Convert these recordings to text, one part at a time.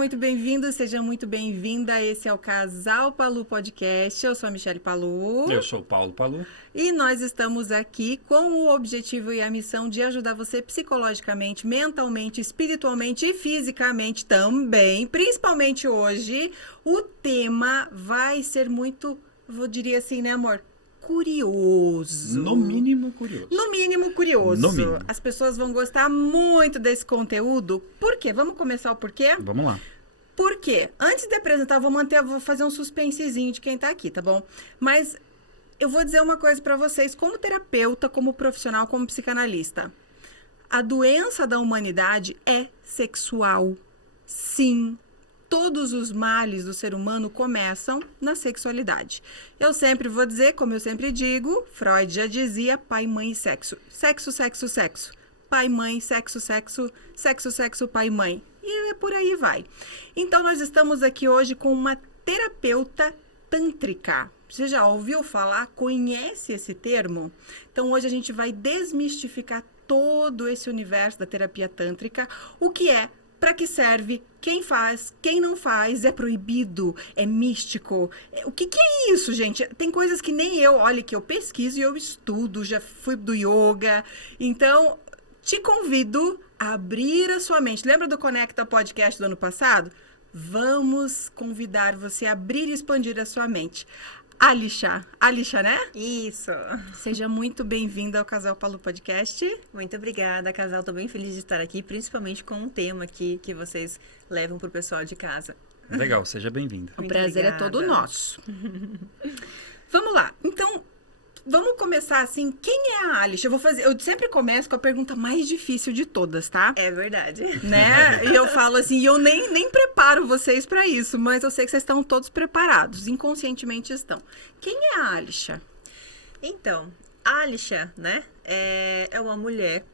muito bem-vindo, seja muito bem-vinda. Esse é o Casal Palu Podcast. Eu sou a Michele Palu. Eu sou o Paulo Palu. E nós estamos aqui com o objetivo e a missão de ajudar você psicologicamente, mentalmente, espiritualmente e fisicamente também. Principalmente hoje, o tema vai ser muito, eu diria assim, né, amor? Curioso. No mínimo curioso. No mínimo curioso. No mínimo. As pessoas vão gostar muito desse conteúdo. Por quê? Vamos começar o porquê? Vamos lá. Por quê? Antes de apresentar, vou fazer um suspensezinho de quem tá aqui, tá bom? Mas eu vou dizer uma coisa pra vocês, como terapeuta, como profissional, como psicanalista. A doença da humanidade é sexual. Sim. Todos os males do ser humano começam na sexualidade. Eu sempre vou dizer, como eu sempre digo, Freud já dizia pai, mãe e sexo. Sexo, sexo, sexo. Pai, mãe, sexo, sexo, sexo, sexo, pai, mãe. E por aí vai. Então, nós estamos aqui hoje com uma terapeuta tântrica. Você já ouviu falar? Conhece esse termo? Então, hoje a gente vai desmistificar todo esse universo da terapia tântrica. O que é? Para que serve? Quem faz? Quem não faz? É proibido? É místico? O que é isso, gente? Tem coisas que nem eu, olha, que eu pesquiso e eu estudo, já fui do yoga. Então, te convido a abrir a sua mente. Lembra do Conecta Podcast do ano passado? Vamos convidar você a abrir e expandir a sua mente. Alisha, né? Isso. Seja muito bem-vinda ao Casal Palu Podcast. Muito obrigada, casal. Estou bem feliz de estar aqui, principalmente com um tema que vocês levam para o pessoal de casa. Legal, seja bem-vinda. O prazer é todo nosso. Vamos lá. Então, vamos começar assim. Quem é a Alisha? Eu sempre começo com a pergunta mais difícil de todas, tá? É verdade. Né? E eu falo assim, e eu nem preparo vocês para isso, mas eu sei que vocês estão todos preparados, inconscientemente estão. Quem é a Alisha? Então, a Alisha, né, é uma mulher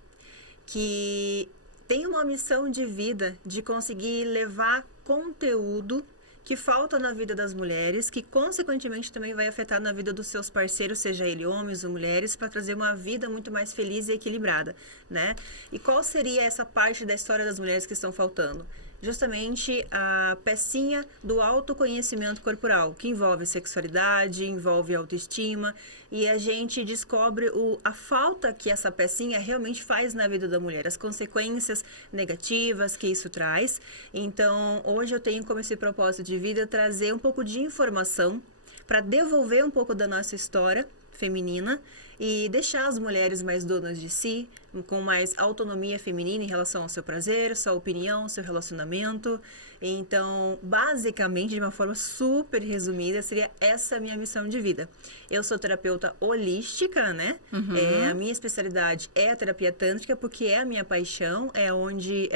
que tem uma missão de vida de conseguir levar conteúdo que falta na vida das mulheres, que consequentemente também vai afetar na vida dos seus parceiros, seja ele homens ou mulheres, para trazer uma vida muito mais feliz e equilibrada, né? E qual seria essa parte da história das mulheres que estão faltando? Justamente a pecinha do autoconhecimento corporal, que envolve sexualidade, envolve autoestima, e a gente descobre a falta que essa pecinha realmente faz na vida da mulher, as consequências negativas que isso traz. Então, hoje eu tenho como esse propósito de vida trazer um pouco de informação para devolver um pouco da nossa história feminina e deixar as mulheres mais donas de si, com mais autonomia feminina em relação ao seu prazer, sua opinião, seu relacionamento. Então, basicamente, de uma forma super resumida, seria essa a minha missão de vida. Eu sou terapeuta holística, né? A minha especialidade é a terapia tântrica, porque é a minha paixão, é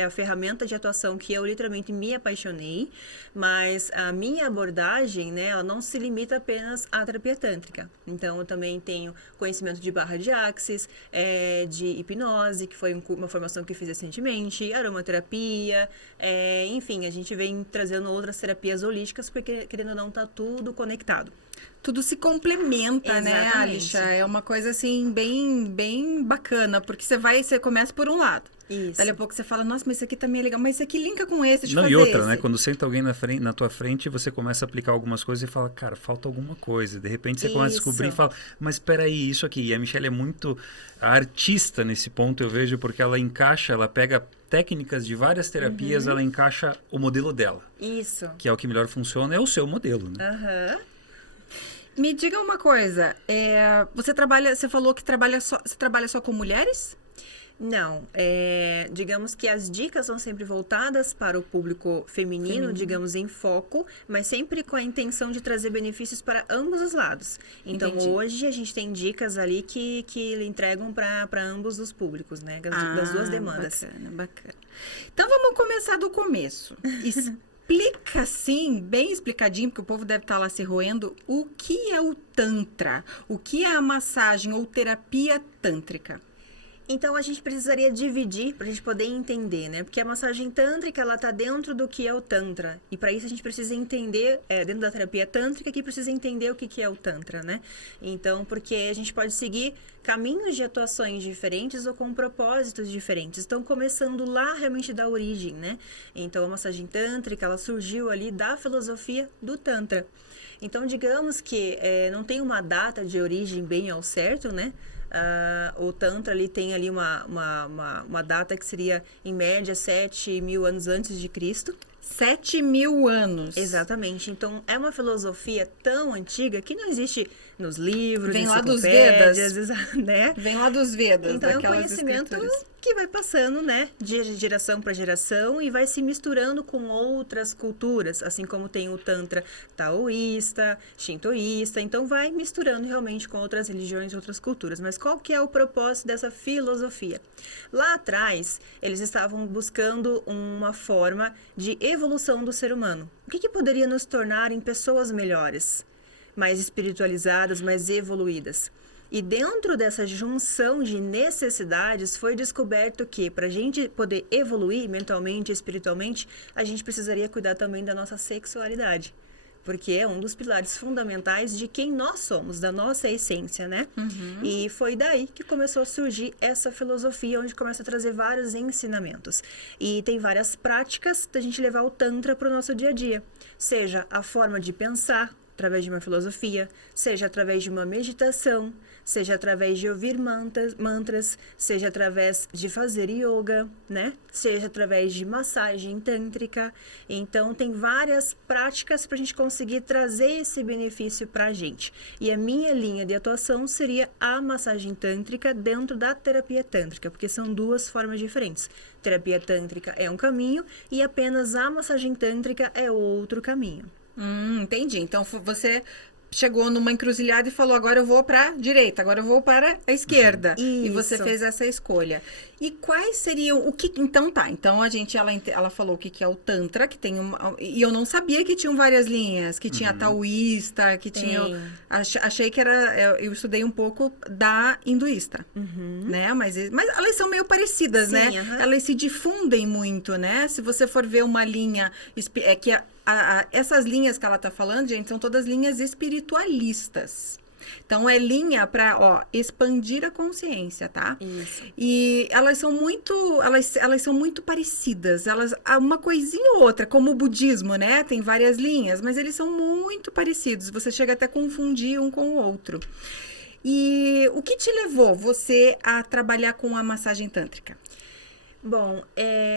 a ferramenta de atuação que eu literalmente me apaixonei, mas a minha abordagem, né, ela não se limita apenas à terapia tântrica. Então, eu também tenho conhecimento de barra de axis, de hipnose, que foi uma formação que fiz recentemente, aromaterapia, enfim, a gente vem trazendo outras terapias holísticas, porque, querendo ou não, tá tudo conectado. Tudo se complementa, Exatamente. né, Alisha? É uma coisa, assim, bem bacana, porque você começa por um lado. Isso. Dali a pouco você fala, nossa, mas isso aqui também é legal, mas isso aqui linka com esse, deixa eu Não, fazer e outra, esse. né? Quando senta alguém na tua frente, você começa a aplicar algumas coisas e fala, cara, falta alguma coisa. De repente você começa a descobrir e fala, mas espera aí, isso aqui. E a Michelle é muito artista nesse ponto, eu vejo, porque ela pega técnicas de várias terapias, ela encaixa o modelo dela. Isso. Que é o que melhor funciona, é o seu modelo, né? Me diga uma coisa, você falou que você trabalha só com mulheres? Não, digamos que as dicas são sempre voltadas para o público feminino, digamos, em foco, mas sempre com a intenção de trazer benefícios para ambos os lados. Então, Entendi. hoje a gente tem dicas ali que entregam para ambos os públicos, né? Das duas demandas. Bacana. Então, vamos começar do começo. Explica, assim, bem explicadinho, porque o povo deve estar lá se roendo, o que é o Tantra? O que é a massagem ou terapia tântrica? Então, a gente precisaria dividir para a gente poder entender, né? Porque a massagem tântrica, ela tá dentro do que é o Tantra. E para isso a gente precisa entender, dentro da terapia tântrica, que precisa entender o que é o Tantra, né? Então, porque a gente pode seguir caminhos de atuações diferentes ou com propósitos diferentes. Então, começando lá realmente da origem, né? Então, a massagem tântrica, ela surgiu ali da filosofia do Tantra. Então, digamos que não tem uma data de origem bem ao certo, né? O Tantra ali tem ali uma data que seria, em média, 7.000 anos antes de Cristo. 7.000 anos. Exatamente. Então, é uma filosofia tão antiga que não existe nos livros, vem lá dos Vedas, né? Vem lá dos Vedas. Então, é um conhecimento que vai passando, né, de geração para geração e vai se misturando com outras culturas, assim como tem o Tantra taoísta, shintoísta, então vai misturando realmente com outras religiões, outras culturas. Mas qual que é o propósito dessa filosofia? Lá atrás, eles estavam buscando uma forma de evolução do ser humano. O que poderia nos tornar em pessoas melhores, mais espiritualizadas, mais evoluídas? E dentro dessa junção de necessidades, foi descoberto que para a gente poder evoluir mentalmente e espiritualmente, a gente precisaria cuidar também da nossa sexualidade. Porque é um dos pilares fundamentais de quem nós somos, da nossa essência, né? Uhum. E foi daí que começou a surgir essa filosofia, onde começa a trazer vários ensinamentos. E tem várias práticas da gente levar o Tantra para o nosso dia a dia. Seja a forma de pensar, através de uma filosofia, seja através de uma meditação, seja através de ouvir mantras, seja através de fazer yoga, né? Seja através de massagem tântrica. Então, tem várias práticas para a gente conseguir trazer esse benefício para a gente. E a minha linha de atuação seria a massagem tântrica dentro da terapia tântrica, porque são duas formas diferentes. Terapia tântrica é um caminho e apenas a massagem tântrica é outro caminho. Entendi. Então, você chegou numa encruzilhada e falou, agora eu vou para a direita, agora eu vou para a esquerda. Isso. E você fez essa escolha. E quais seriam, então tá, então ela falou o que é o Tantra, que tem e eu não sabia que tinham várias linhas, que tinha taoísta, que tinha, achei que eu estudei um pouco da hinduísta, né, mas elas são meio parecidas, sim, né, elas se difundem muito, né, se você for ver uma linha, essas linhas que ela tá falando, gente, são todas linhas espiritualistas. Então, é linha para expandir a consciência, tá? Isso. E elas são muito parecidas. Uma coisinha ou outra, como o budismo, né? Tem várias linhas, mas eles são muito parecidos. Você chega até a confundir um com o outro. E o que te levou você a trabalhar com a massagem tântrica? Bom,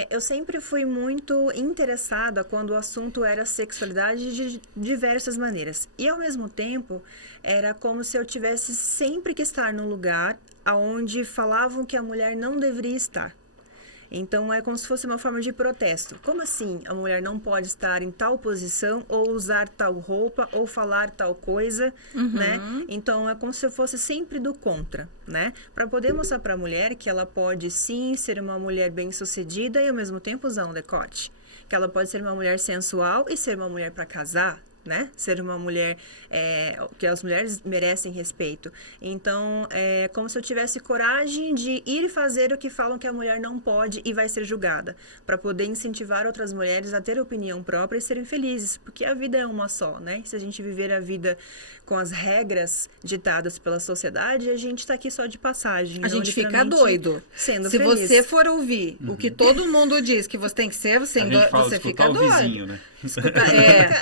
eu sempre fui muito interessada quando o assunto era sexualidade de diversas maneiras. E, ao mesmo tempo, era como se eu tivesse sempre que estar num lugar onde falavam que a mulher não deveria estar. Então, é como se fosse uma forma de protesto. Como assim a mulher não pode estar em tal posição, ou usar tal roupa, ou falar tal coisa, né? Então, é como se eu fosse sempre do contra, né? Para poder mostrar para a mulher que ela pode, sim, ser uma mulher bem-sucedida e, ao mesmo tempo, usar um decote. Que ela pode ser uma mulher sensual e ser uma mulher para casar, né? Ser uma mulher que as mulheres merecem respeito. Então, é como se eu tivesse coragem de ir fazer o que falam que a mulher não pode e vai ser julgada, para poder incentivar outras mulheres a ter opinião própria e serem felizes, porque a vida é uma só, né? Se a gente viver a vida com as regras ditadas pela sociedade, a gente está aqui só de passagem. A gente fica doido. Sendo Se feliz. você for ouvir o que todo mundo diz que você tem que ser, você fica doido. Vizinho, né?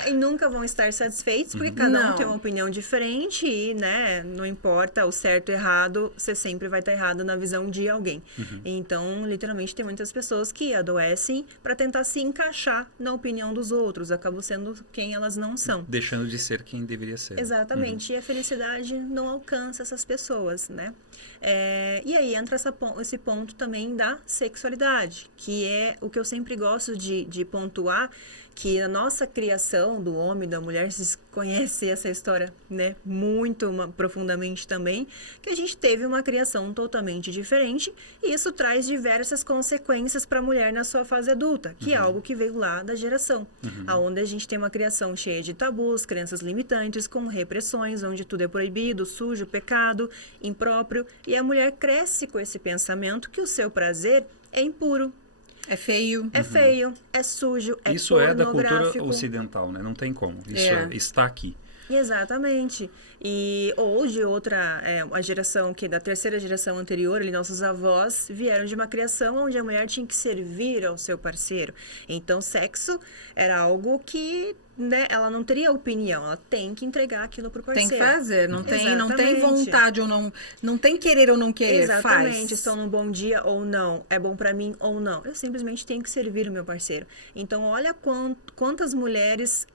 E nunca vão estar satisfeitos, porque cada um tem uma opinião diferente e, né, não importa o certo e errado, você sempre vai estar errado na visão de alguém. Então, literalmente, tem muitas pessoas que adoecem para tentar se encaixar na opinião dos outros, acabam sendo quem elas não são. Deixando de ser quem deveria ser. Exatamente, e a felicidade não alcança essas pessoas, né? E aí entra esse ponto também da sexualidade, que é o que eu sempre gosto de pontuar, que a nossa criação do homem e da mulher, vocês conhecem essa história, né, muito profundamente também, que a gente teve uma criação totalmente diferente e isso traz diversas consequências para a mulher na sua fase adulta, que é algo que veio lá da geração, onde a gente tem uma criação cheia de tabus, crenças limitantes, com repressões, onde tudo é proibido, sujo, pecado, impróprio, adultério, e a mulher cresce com esse pensamento que o seu prazer é impuro. É feio. É feio, é sujo, é Isso é da pornográfico. cultura ocidental, né? Não tem como. Isso está aqui. Exatamente. Ou de outra, a geração da terceira geração anterior, ali, nossos avós vieram de uma criação onde a mulher tinha que servir ao seu parceiro. Então, sexo era algo que, né, ela não teria opinião, ela tem que entregar aquilo pro parceiro. Tem que fazer, não tem vontade ou não tem querer ou não querer, Exatamente, faz. estou num bom dia ou não, é bom pra mim ou não. Eu simplesmente tenho que servir o meu parceiro. Então, olha quantas mulheres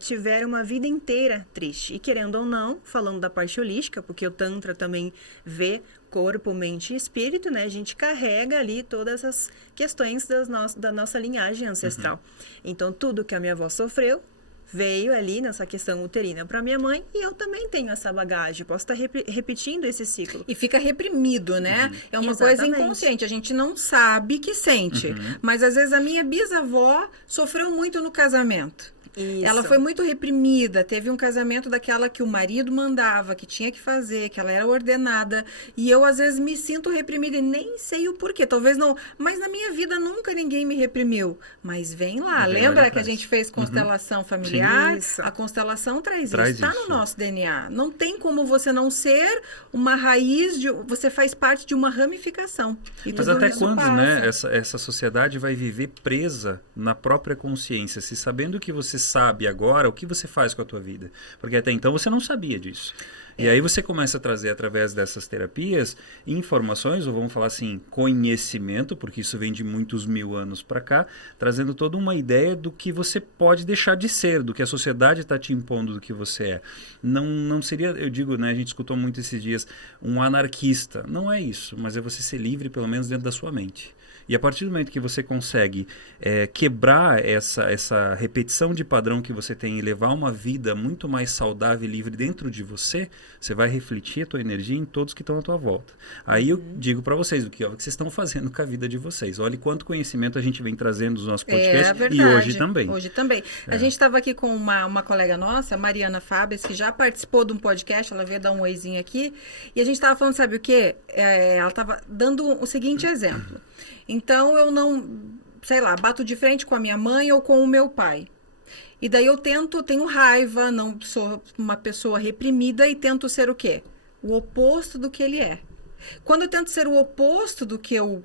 tiveram uma vida inteira triste. E querendo ou não, falando da parte holística, porque o Tantra também vê corpo, mente e espírito, né? A gente carrega ali todas as questões da nossa linhagem ancestral. Então, tudo que a minha avó sofreu veio ali nessa questão uterina para minha mãe, e eu também tenho essa bagagem, posso estar repetindo esse ciclo. E fica reprimido, né? É uma coisa inconsciente, a gente não sabe que sente. Mas às vezes a minha bisavó sofreu muito no casamento. Isso. Ela foi muito reprimida, teve um casamento daquela que o marido mandava, que tinha que fazer, que ela era ordenada, e eu às vezes me sinto reprimida e nem sei o porquê, talvez não, mas na minha vida nunca ninguém me reprimiu, mas vem lá, lembra que a gente fez constelação familiar? A constelação traz isso, está no nosso DNA, não tem como você não ser uma raiz, você faz parte de uma ramificação. Mas até quando, né, essa sociedade vai viver presa na própria consciência, se sabendo que você sabe agora o que você faz com a tua vida, porque até então você não sabia disso. E aí você começa a trazer através dessas terapias informações, ou vamos falar assim, conhecimento, porque isso vem de muitos mil anos para cá, trazendo toda uma ideia do que você pode deixar de ser, do que a sociedade está te impondo do que você é. Não seria, eu digo, né, a gente escutou muito esses dias, um anarquista. Não é isso, mas é você ser livre pelo menos dentro da sua mente. E a partir do momento que você consegue quebrar essa repetição de padrão que você tem e levar uma vida muito mais saudável e livre dentro de você, você vai refletir a tua energia em todos que estão à tua volta. Aí eu digo para vocês, o que vocês estão fazendo com a vida de vocês. Olha quanto conhecimento a gente vem trazendo nos nossos podcasts e hoje também. Hoje também. A gente estava aqui com uma colega nossa, Mariana Fábio, que já participou de um podcast, ela veio dar um oizinho aqui, e a gente estava falando, sabe o quê? Ela estava dando o seguinte exemplo. Então, eu não, sei lá, bato de frente com a minha mãe ou com o meu pai. E daí eu tenho raiva, não sou uma pessoa reprimida e tento ser o quê? O oposto do que ele é. Quando eu tento ser o oposto do que eu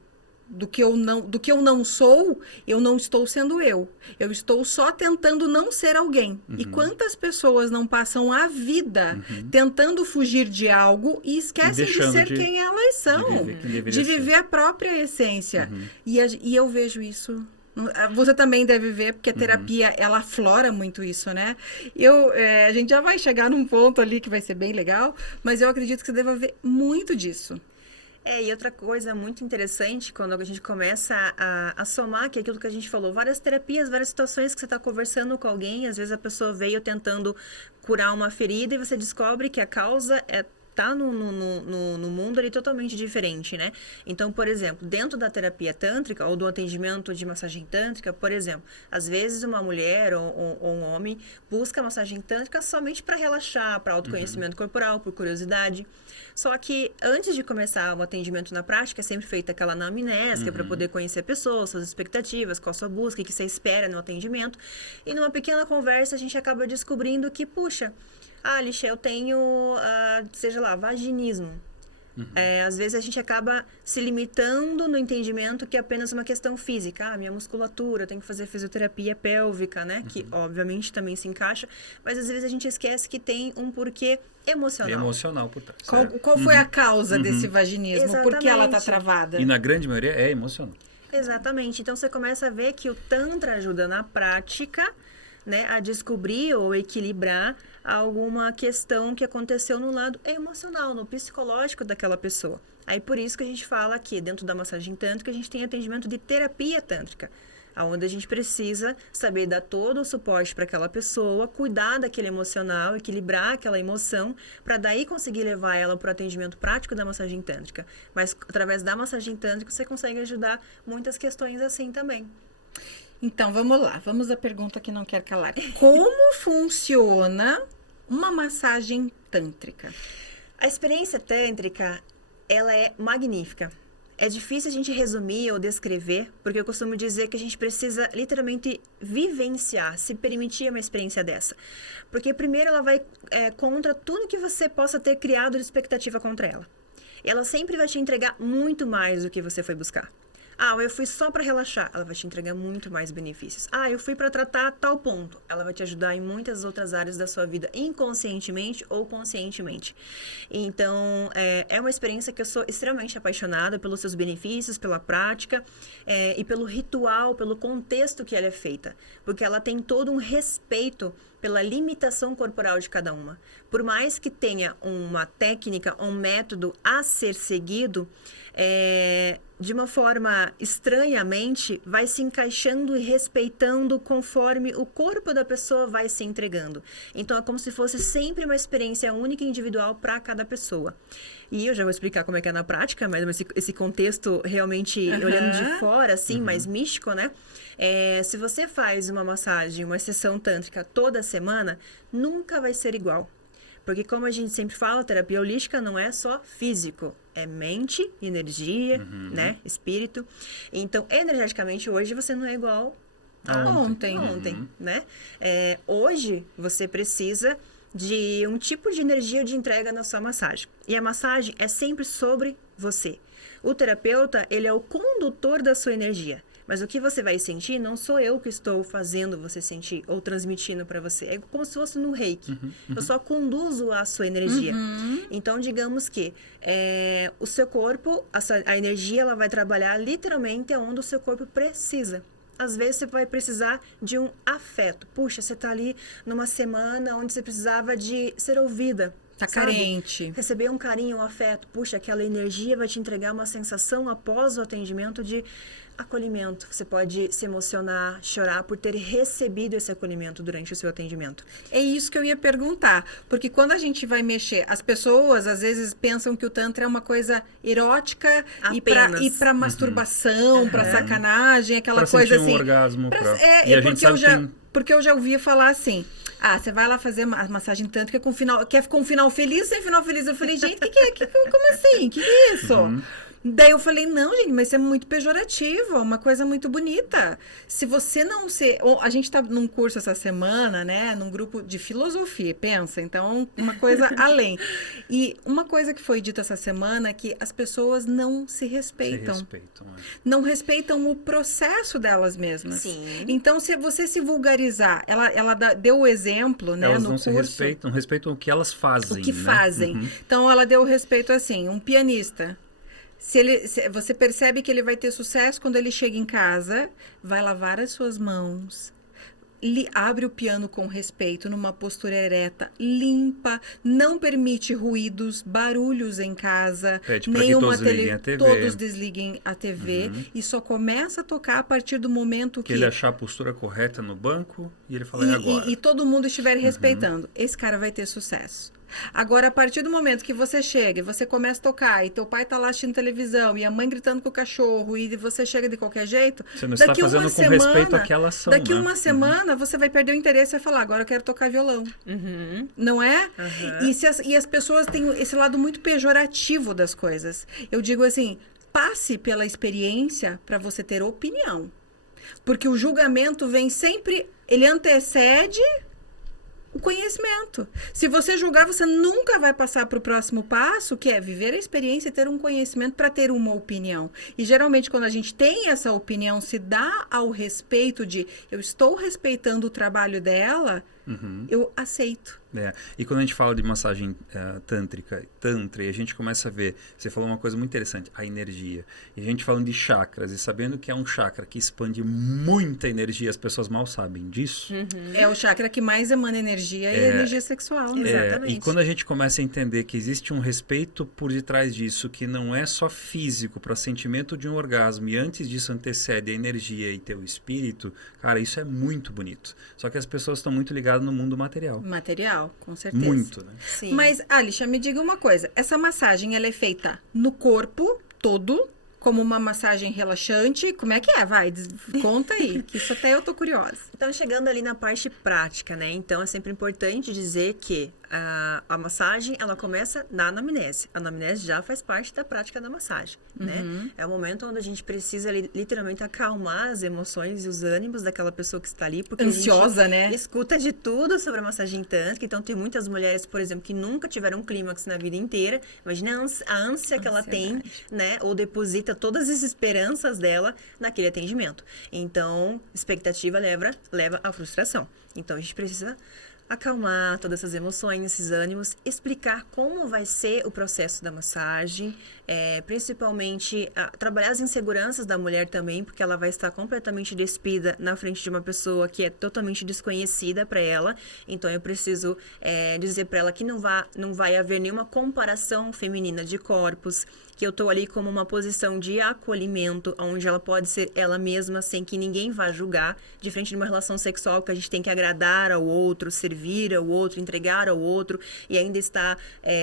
não sou, eu não estou sendo eu. Eu estou só tentando não ser alguém. E quantas pessoas não passam a vida tentando fugir de algo e esquecem de ser quem elas são. De viver a própria essência. E eu vejo isso. Você também deve ver, porque a terapia, ela aflora muito isso, né? A gente já vai chegar num ponto ali que vai ser bem legal, mas eu acredito que você deva ver muito disso. E outra coisa muito interessante, quando a gente começa a somar, que é aquilo que a gente falou, várias terapias, várias situações que você está conversando com alguém, às vezes a pessoa veio tentando curar uma ferida e você descobre que a causa tá no mundo ali totalmente diferente, né? Então, por exemplo, dentro da terapia tântrica ou do atendimento de massagem tântrica, por exemplo, às vezes uma mulher ou um homem busca massagem tântrica somente para relaxar, para autoconhecimento corporal, por curiosidade. Só que antes de começar o atendimento na prática, é sempre feita aquela anamnese, que é para poder conhecer a pessoa, suas expectativas, qual a sua busca, o que você espera no atendimento. E numa pequena conversa, a gente acaba descobrindo que, puxa, Alice, eu tenho, seja lá, vaginismo. Às vezes a gente acaba se limitando no entendimento que é apenas uma questão física. Minha musculatura, eu tenho que fazer fisioterapia pélvica, né? Que obviamente também se encaixa. Mas às vezes a gente esquece que tem um porquê emocional. Emocional por trás. Qual foi a causa desse vaginismo? Exatamente. Por que ela está travada? E na grande maioria é emocional. Exatamente. Então você começa a ver que o Tantra ajuda na prática, né, a descobrir ou equilibrar alguma questão que aconteceu no lado emocional, no psicológico daquela pessoa. Aí por isso que a gente fala que dentro da massagem tântrica a gente tem atendimento de terapia tântrica, onde a gente precisa saber dar todo o suporte para aquela pessoa, cuidar daquele emocional, equilibrar aquela emoção, para daí conseguir levar ela para o atendimento prático da massagem tântrica. Mas através da massagem tântrica você consegue ajudar muitas questões assim também. Então, vamos lá. Vamos à pergunta que não quer calar. Como funciona uma massagem tântrica? A experiência tântrica ela é magnífica. É difícil a gente resumir ou descrever, porque eu costumo dizer que a gente precisa literalmente vivenciar, se permitir uma experiência dessa. Porque primeiro ela vai contra tudo que você possa ter criado de expectativa contra ela. Ela sempre vai te entregar muito mais do que você foi buscar. Ah, eu fui só para relaxar, ela vai te entregar muito mais benefícios. Ah, eu fui para tratar tal ponto, ela vai te ajudar em muitas outras áreas da sua vida, inconscientemente ou conscientemente. Então, é uma experiência que eu sou extremamente apaixonada pelos seus benefícios, pela prática e pelo ritual, pelo contexto que ela é feita. Porque ela tem todo um respeito pela limitação corporal de cada uma. Por mais que tenha uma técnica, um método a ser seguido, de uma forma estranhamente, vai se encaixando e respeitando conforme o corpo da pessoa vai se entregando. Então, é como se fosse sempre uma experiência única e individual para cada pessoa. E eu já vou explicar como é que é na prática, mas esse contexto realmente, olhando de fora, assim, mais místico, né? Se você faz uma massagem, uma sessão tântrica toda semana, nunca vai ser igual. Porque como a gente sempre fala, terapia holística não é só físico, é mente, energia, né, espírito. Então, energeticamente, hoje você não é igual a ontem, né? Hoje, você precisa de um tipo de energia de entrega na sua massagem. E a massagem é sempre sobre você. O terapeuta, ele é o condutor da sua energia. Mas o que você vai sentir não sou eu que estou fazendo você sentir ou transmitindo para você. É como se fosse no reiki. Eu só conduzo a sua energia. Então, digamos que o seu corpo, a energia, ela vai trabalhar literalmente onde o seu corpo precisa. Às vezes, você vai precisar de um afeto. Puxa, você está ali numa semana onde você precisava de ser ouvida. Tá carente. Receber um carinho, um afeto. Puxa, aquela energia vai te entregar uma sensação após o atendimento de acolhimento. Você pode se emocionar, chorar por ter recebido esse acolhimento durante o seu atendimento. É isso que eu ia perguntar, porque quando a gente vai mexer, as pessoas às vezes pensam que o tantra é uma coisa erótica e para masturbação, para sacanagem, aquela pra coisa assim. Um orgasmo, porque eu já ouvia falar assim: ah, você vai lá fazer a massagem tântrica quer com um final feliz, sem final feliz. Eu falei, gente, como assim? Que é isso? Daí eu falei, não, gente, mas isso é muito pejorativo, é uma coisa muito bonita. Se você não ser... A gente tá num curso essa semana, né, num grupo de filosofia, pensa, então, uma coisa além. E uma coisa que foi dita essa semana é que as pessoas não se respeitam. Não respeitam o processo delas mesmas. Sim. Então, se você se vulgarizar, ela deu o exemplo, né, elas no não curso, se respeitam o que elas fazem. O que fazem. Então, ela deu o respeito assim, um pianista... você percebe que ele vai ter sucesso quando ele chega em casa, vai lavar as suas mãos, abre o piano com respeito, numa postura ereta, limpa, não permite ruídos, barulhos em casa, todos desliguem a TV e só começa a tocar a partir do momento que ele achar a postura correta no banco e ele fala, agora. E todo mundo estiver respeitando. Esse cara vai ter sucesso. Agora, a partir do momento que você chega e você começa a tocar e teu pai tá lá assistindo televisão e a mãe gritando com o cachorro e você chega de qualquer jeito, você não está fazendo com respeito àquela ação, daqui uma semana você vai perder o interesse e vai falar, agora eu quero tocar violão. Não é? E as pessoas têm esse lado muito pejorativo das coisas. Eu digo assim, passe pela experiência para você ter opinião. Porque o julgamento vem sempre, ele antecede o conhecimento. Se você julgar, você nunca vai passar para o próximo passo, que é viver a experiência e ter um conhecimento para ter uma opinião. E geralmente, quando a gente tem essa opinião, se dá ao respeito de eu estou respeitando o trabalho dela, eu aceito. E quando a gente fala de massagem tantra, e a gente começa a ver, você falou uma coisa muito interessante, a energia. E a gente falando de chakras, e sabendo que é um chakra que expande muita energia, as pessoas mal sabem disso. É o chakra que mais emana energia e energia sexual. Né? Exatamente. E quando a gente começa a entender que existe um respeito por detrás disso, que não é só físico, para o sentimento de um orgasmo, e antes disso antecede a energia e teu espírito, cara, isso é muito bonito. Só que as pessoas estão muito ligadas no mundo material. Material, com certeza. Muito, né? Sim. Mas, Alicia, me diga uma coisa. Essa massagem, ela é feita no corpo todo, como uma massagem relaxante? Como é que é? Vai, conta aí, que isso até eu tô curiosa. Então, chegando ali na parte prática, né? Então, é sempre importante dizer que A massagem, ela começa na anamnese. A anamnese já faz parte da prática da massagem, né? É o momento onde a gente precisa literalmente acalmar as emoções e os ânimos daquela pessoa que está ali, porque ansiosa, a gente né? escuta de tudo sobre a massagem tântrica. Então, tem muitas mulheres, por exemplo, que nunca tiveram um clímax na vida inteira. Imagina a ânsia que ela tem, né? Ou deposita todas as esperanças dela naquele atendimento. Então, expectativa leva à frustração. Então, a gente precisa acalmar todas essas emoções, esses ânimos, explicar como vai ser o processo da massagem, principalmente trabalhar as inseguranças da mulher também, porque ela vai estar completamente despida na frente de uma pessoa que é totalmente desconhecida para ela. Então eu preciso dizer para ela que não vai haver nenhuma comparação feminina de corpos, que eu estou ali como uma posição de acolhimento, onde ela pode ser ela mesma sem que ninguém vá julgar, diferente de uma relação sexual que a gente tem que agradar ao outro, servir ao outro, entregar ao outro, e ainda está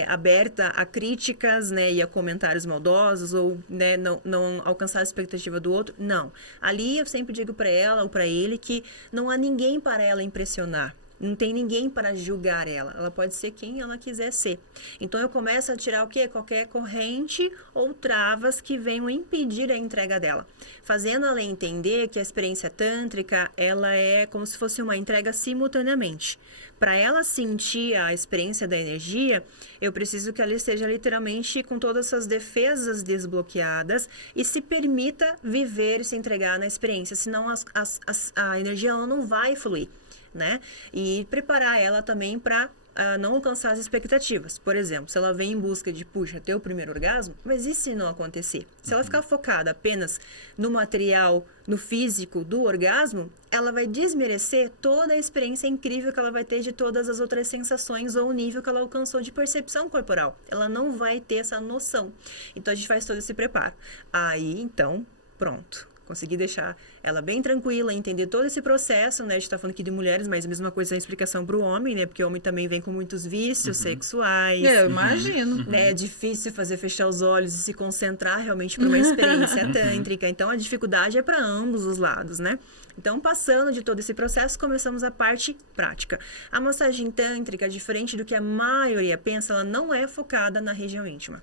aberta a críticas, né, e a comentários maldosos, ou, né, não alcançar a expectativa do outro. Não. Ali eu sempre digo para ela ou para ele que não há ninguém para ela impressionar. Não tem ninguém para julgar ela. Ela pode ser quem ela quiser ser. Então, eu começo a tirar o quê? Qualquer corrente ou travas que venham impedir a entrega dela. Fazendo ela entender que a experiência tântrica, ela é como se fosse uma entrega simultaneamente. Para ela sentir a experiência da energia, eu preciso que ela esteja literalmente com todas essas defesas desbloqueadas e se permita viver e se entregar na experiência. Senão, a energia ela não vai fluir, né? E preparar ela também para não alcançar as expectativas. Por exemplo, se ela vem em busca de, ter o primeiro orgasmo, mas e se não acontecer? Se ela ficar focada apenas no material, no físico do orgasmo, ela vai desmerecer toda a experiência incrível que ela vai ter de todas as outras sensações ou o nível que ela alcançou de percepção corporal. Ela não vai ter essa noção. Então, a gente faz todo esse preparo. Aí, então, pronto. Consegui deixar ela bem tranquila, entender todo esse processo, né? A gente tá falando aqui de mulheres, mas a mesma coisa é a explicação para o homem, né? Porque o homem também vem com muitos vícios sexuais. Eu imagino. Né? É difícil fazer fechar os olhos e se concentrar realmente para uma experiência tântrica. Então, a dificuldade é para ambos os lados, né? Então, passando de todo esse processo, começamos a parte prática. A massagem tântrica, diferente do que a maioria pensa, ela não é focada na região íntima.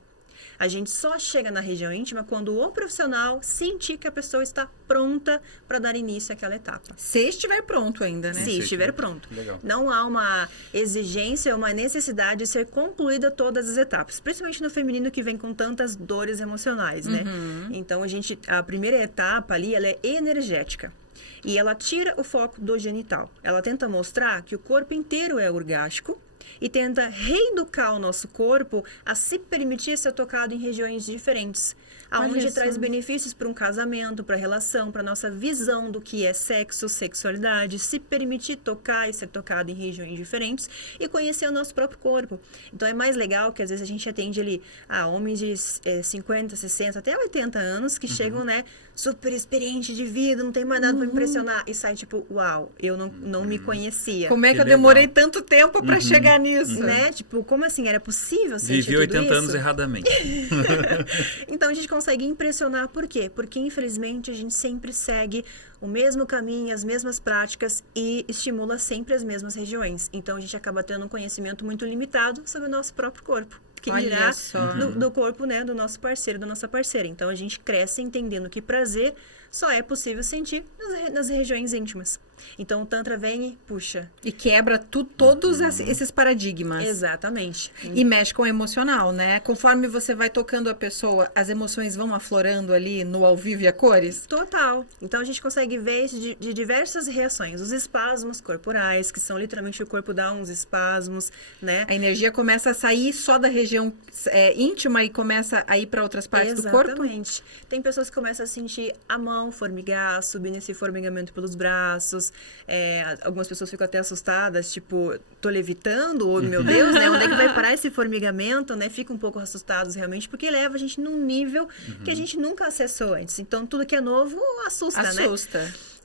A gente só chega na região íntima quando o profissional sentir que a pessoa está pronta para dar início àquela etapa. Se estiver pronto ainda, né? Se estiver pronto. Legal. Não há uma exigência, uma necessidade de ser concluída todas as etapas. Principalmente no feminino que vem com tantas dores emocionais, né? Então, a primeira etapa ali, ela é energética. E ela tira o foco do genital. Ela tenta mostrar que o corpo inteiro é orgástico, e tenta reeducar o nosso corpo a se permitir ser tocado em regiões diferentes, aonde traz benefícios para um casamento, para a relação, para a nossa visão do que é sexo, sexualidade, se permitir tocar e ser tocado em regiões diferentes e conhecer o nosso próprio corpo. Então, é mais legal que às vezes a gente atende ali homens de 50, 60, até 80 anos que chegam, né, super experiente de vida, não tem mais nada para impressionar, e sai tipo, uau, eu não me conhecia. Como é que eu demorei tanto tempo para chegar nisso? Né? Tipo, como assim? Era possível sentir Vivi tudo 80 isso? anos erradamente. Então, a gente consegue impressionar. Por quê? Porque, infelizmente, a gente sempre segue o mesmo caminho, as mesmas práticas e estimula sempre as mesmas regiões. Então, a gente acaba tendo um conhecimento muito limitado sobre o nosso próprio corpo. Que dirá do corpo, né, do nosso parceiro, da nossa parceira. Então, a gente cresce entendendo que prazer só é possível sentir nas regiões íntimas. Então, o Tantra vem e puxa. E quebra todos esses paradigmas. Exatamente. E mexe com o emocional, né? Conforme você vai tocando a pessoa, as emoções vão aflorando ali no ao vivo e a cores? Total. Então, a gente consegue ver isso de diversas reações. Os espasmos corporais, que são literalmente o corpo dá uns espasmos, né? A energia começa a sair só da região íntima e começa a ir para outras partes do corpo? Exatamente. Tem pessoas que começam a sentir a mão formigar, subir nesse formigamento pelos braços. Algumas pessoas ficam até assustadas, tipo, tô levitando, ou meu Deus, né? Onde é que vai parar esse formigamento, né? Ficam um pouco assustados realmente, porque leva a gente num nível que a gente nunca acessou antes. Então, tudo que é novo assusta, né?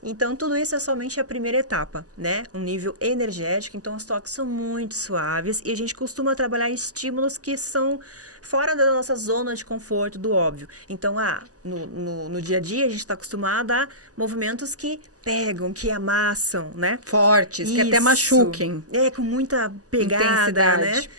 Então, tudo isso é somente a primeira etapa, né? Um nível energético, então os toques são muito suaves e a gente costuma trabalhar estímulos que são fora da nossa zona de conforto, do óbvio. Então, no dia a dia, a gente está acostumado a movimentos que pegam, que amassam, né? Fortes, que até machuquem. Com muita pegada, né? Intensidade.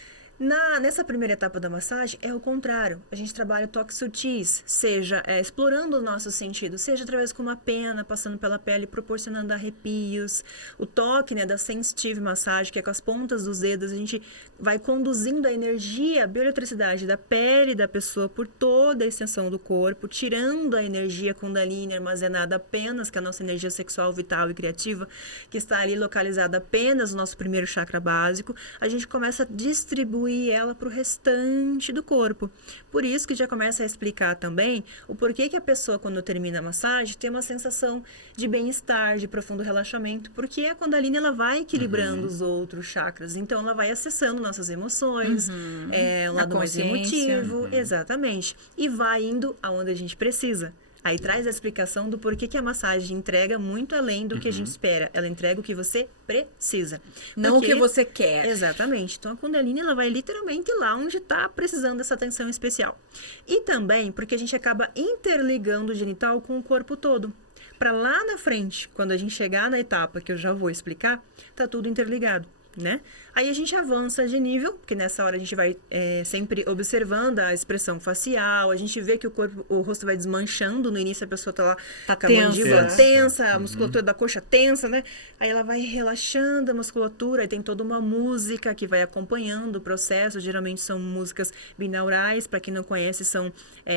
Nessa primeira etapa da massagem, é o contrário. A gente trabalha toques sutis, seja explorando o nosso sentido, seja através com uma pena, passando pela pele, proporcionando arrepios. O toque, né, da sensitive massagem, que é com as pontas dos dedos, a gente vai conduzindo a energia, a bioeletricidade da pele da pessoa por toda a extensão do corpo, tirando a energia Kundalini armazenada apenas, que é a nossa energia sexual, vital e criativa, que está ali localizada apenas no nosso primeiro chakra básico. A gente começa a distribuir ela para o restante do corpo. Por isso que já começa a explicar também o porquê que a pessoa, quando termina a massagem, tem uma sensação de bem-estar, de profundo relaxamento, porque a Kundalini ela vai equilibrando os outros chakras, então ela vai acessando nossas emoções, um lado mais emotivo, exatamente, e vai indo aonde a gente precisa. Aí traz a explicação do porquê que a massagem entrega muito além do que a gente espera. Ela entrega o que você precisa. Não o que você quer. Exatamente. Então, a Kundalini ela vai literalmente lá onde está precisando dessa atenção especial. E também porque a gente acaba interligando o genital com o corpo todo. Para lá na frente, quando a gente chegar na etapa que eu já vou explicar, tá tudo interligado, né? Aí a gente avança de nível, porque nessa hora a gente vai sempre observando a expressão facial, a gente vê que o rosto vai desmanchando, no início a pessoa tá lá com a mandíbula tensa, a musculatura da coxa tensa, né? Aí ela vai relaxando a musculatura, aí tem toda uma música que vai acompanhando o processo, geralmente são músicas binaurais, para quem não conhece, são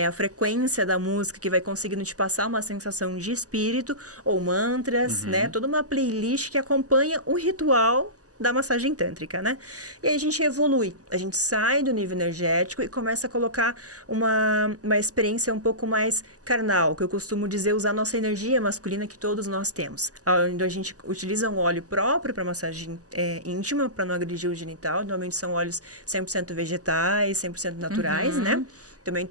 a frequência da música que vai conseguindo te passar uma sensação de espírito, ou mantras, né? Toda uma playlist que acompanha o ritual da massagem tântrica, né? E aí a gente evolui, a gente sai do nível energético e começa a colocar uma experiência um pouco mais carnal, que eu costumo dizer, usar a nossa energia masculina que todos nós temos. Onde a gente utiliza um óleo próprio para massagem íntima, para não agredir o genital, normalmente são óleos 100% vegetais, 100% naturais, né? Também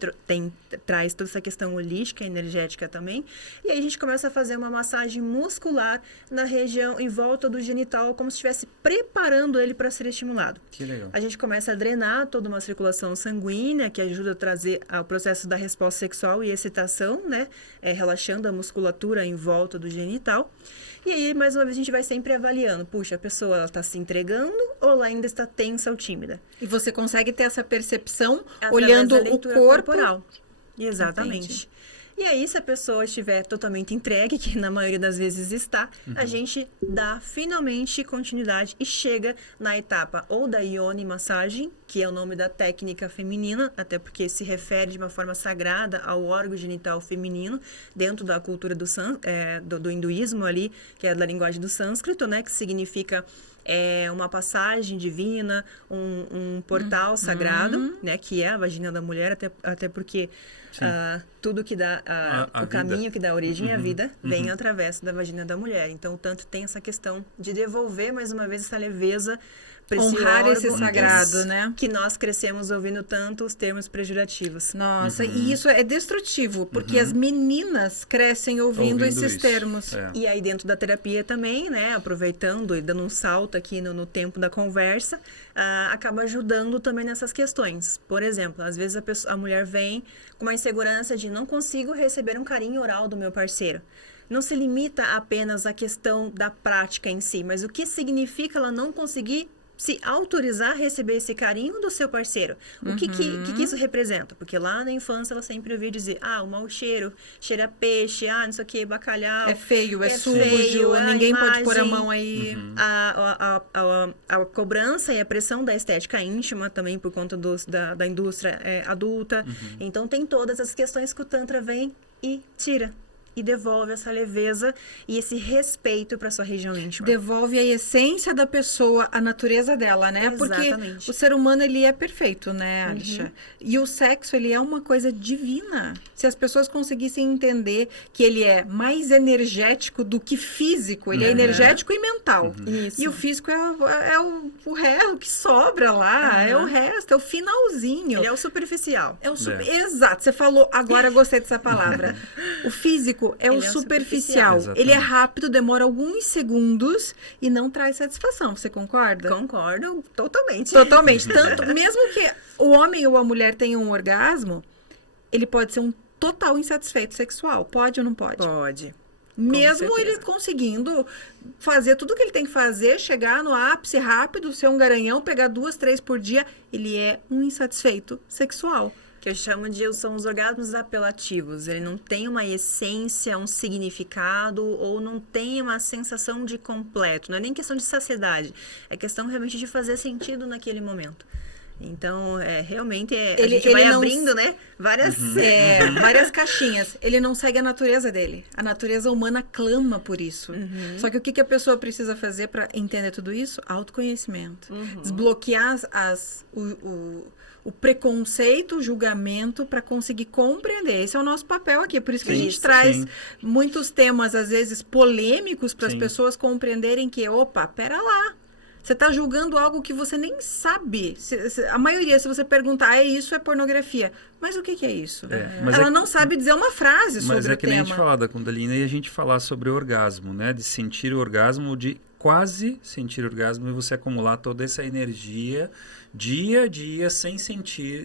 traz toda essa questão holística, energética também. E aí a gente começa a fazer uma massagem muscular na região em volta do genital, como se estivesse preparando ele para ser estimulado. Que legal. A gente começa a drenar toda uma circulação sanguínea, que ajuda a trazer o processo da resposta sexual e excitação, né? Relaxando a musculatura em volta do genital. E aí, mais uma vez, a gente vai sempre avaliando. Puxa, a pessoa está se entregando ou ela ainda está tensa ou tímida? E você consegue ter essa percepção através olhando da o leitura corpo corporal. Exatamente. Entendi. E aí, se a pessoa estiver totalmente entregue, que na maioria das vezes está, a gente dá finalmente continuidade e chega na etapa ou da Yoni Massagem, que é o nome da técnica feminina, até porque se refere de uma forma sagrada ao órgão genital feminino, dentro da cultura do hinduísmo ali, que é da linguagem do sânscrito, né, que significa uma passagem divina, um portal sagrado, né, que é a vagina da mulher, até porque tudo que dá o caminho que dá origem à vida vem através da vagina da mulher. Então, tanto tem essa questão de devolver mais uma vez essa leveza para honrar esse sagrado, né? Que nós crescemos ouvindo tanto os termos pejorativos. Nossa, e isso é destrutivo, porque as meninas crescem ouvindo esses termos. E aí dentro da terapia também, né, aproveitando e dando um salto aqui no tempo da conversa, acaba ajudando também nessas questões. Por exemplo, às vezes a mulher vem com uma insegurança de não consigo receber um carinho oral do meu parceiro. Não se limita apenas à questão da prática em si, mas o que significa ela não conseguir se autorizar a receber esse carinho do seu parceiro. O que isso representa? Porque lá na infância ela sempre ouvia dizer, o mau cheiro, cheira peixe, não sei o que, bacalhau. É feio, é sujo, ninguém pode pôr a mão aí. A cobrança e a pressão da estética íntima também por conta da indústria adulta. Então tem todas as questões que o Tantra vem e tira. E devolve essa leveza e esse respeito para sua região íntima. Devolve a essência da pessoa, a natureza dela, né? Exatamente. Porque o ser humano, ele é perfeito, né, Alisha? E o sexo, ele é uma coisa divina. Se as pessoas conseguissem entender que ele é mais energético do que físico, ele é energético e mental. Isso. E o físico é o resto que sobra lá, é o resto, é o finalzinho. Ele é o superficial. Exato, você falou, agora eu gostei dessa palavra. O físico físico é o superficial. Ele é rápido, demora alguns segundos e não traz satisfação. Você concorda? Concordo totalmente. Totalmente. Tanto, mesmo que o homem ou a mulher tenham um orgasmo, ele pode ser um total insatisfeito sexual. Pode ou não pode? Pode. Mesmo ele conseguindo fazer tudo o que ele tem que fazer, chegar no ápice rápido, ser um garanhão, pegar 2, 3 por dia, ele é um insatisfeito sexual. Que eu chamo são os orgasmos apelativos. Ele não tem uma essência, um significado, ou não tem uma sensação de completo. Não é nem questão de saciedade, é questão realmente de fazer sentido naquele momento. Então, realmente, a gente vai abrindo, né? Várias caixinhas. Ele não segue a natureza dele. A natureza humana clama por isso. Só que o que a pessoa precisa fazer para entender tudo isso? Autoconhecimento. Desbloquear o preconceito, o julgamento, para conseguir compreender. Esse é o nosso papel aqui. Por isso que a gente traz muitos temas, às vezes, polêmicos, para as pessoas compreenderem que, opa, pera lá. Você está julgando algo que você nem sabe. A maioria, se você perguntar, isso é pornografia. Mas o que é isso? Ela não sabe dizer uma frase sobre o tema. Mas é que nem a gente falar da Kundalini e a gente falar sobre o orgasmo, né? De sentir o orgasmo, de quase sentir o orgasmo e você acumular toda essa energia dia a dia sem sentir,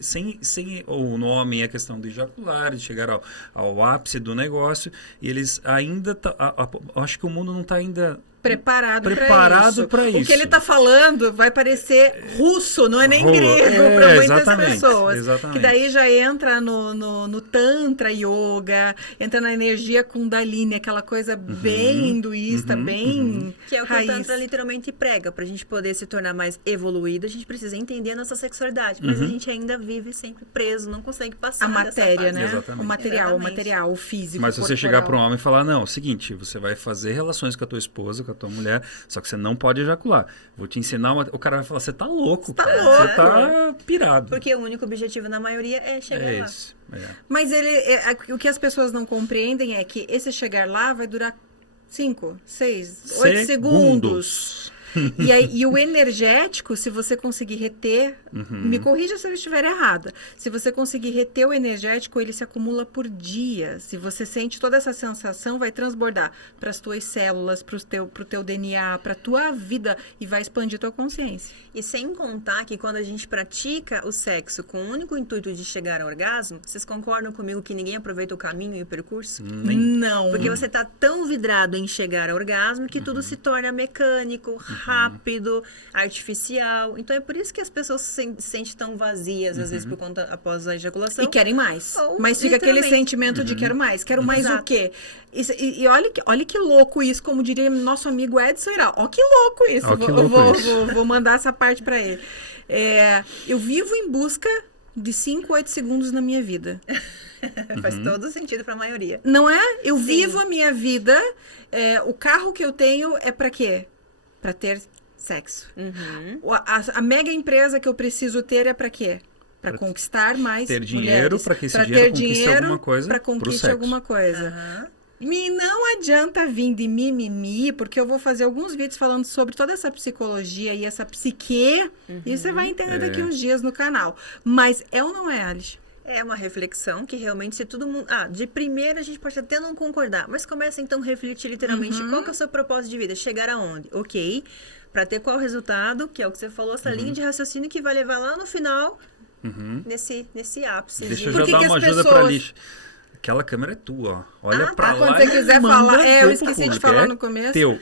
ou no homem a questão de ejacular, de chegar ao ápice do negócio, e eles ainda, acho que o mundo não está ainda preparado para isso. O que ele está falando vai parecer russo, não é nem grego para muitas pessoas. Exatamente. Que daí já entra no Tantra Yoga, entra na energia Kundalini, aquela coisa bem hinduísta, bem que é o que raiz. o Tantra literalmente prega. Para a gente poder se tornar mais evoluído, a gente precisa entender a nossa sexualidade. Mas a gente ainda vive sempre preso, não consegue passar a matéria, né? Exatamente. O material, o físico. Mas se você chegar para um homem e falar, não, é o seguinte, você vai fazer relações com a tua esposa, com a tua mulher, só que você não pode ejacular. Vou te ensinar o cara vai falar, você tá louco, cara. Você tá pirado. Porque o único objetivo na maioria é chegar lá. Esse. Mas o que as pessoas não compreendem é que esse chegar lá vai durar 5, 6, 8 segundos. E o energético, se você conseguir reter, me corrija se eu estiver errada, se você conseguir reter o energético, ele se acumula por dias. Se você sente toda essa sensação, vai transbordar para as tuas células, para o teu DNA, para a tua vida e vai expandir tua consciência. E sem contar que quando a gente pratica o sexo com o único intuito de chegar ao orgasmo, vocês concordam comigo que ninguém aproveita o caminho e o percurso? Não. Porque você está tão vidrado em chegar ao orgasmo que tudo se torna mecânico, rápido, artificial. Então é por isso que as pessoas se sentem tão vazias, às vezes, por conta após a ejaculação. E querem mais. Mas fica aquele sentimento de quero mais. Quero mais o quê? E olha que louco isso, como diria nosso amigo Edson Irá. Ó que louco isso. Vou mandar essa parte para ele. Eu vivo em busca de 5, 8 segundos na minha vida. Faz todo sentido para a maioria. Não é? Eu vivo a minha vida. O carro que eu tenho é para quê? Para ter sexo. A mega empresa que eu preciso ter é para quê? Para conquistar mais ter dinheiro, para que esse dinheiro conquiste alguma coisa. Para conquistar alguma coisa. E não adianta vir de mimimi, porque eu vou fazer alguns vídeos falando sobre toda essa psicologia e essa psique, e você vai entender daqui uns dias no canal. Mas é ou não é, Alice? É uma reflexão que realmente, se todo mundo... de primeira a gente pode até não concordar, mas começa então a refletir literalmente qual que é o seu propósito de vida, chegar aonde? Ok, para ter qual resultado, que é o que você falou, essa linha de raciocínio que vai levar lá no final, nesse ápice. Deixa eu já dar uma ajuda para a Lixa. Aquela câmera é tua, ó. Olha pra lá. Quando você quiser falar, eu esqueci de falar no começo. Teu.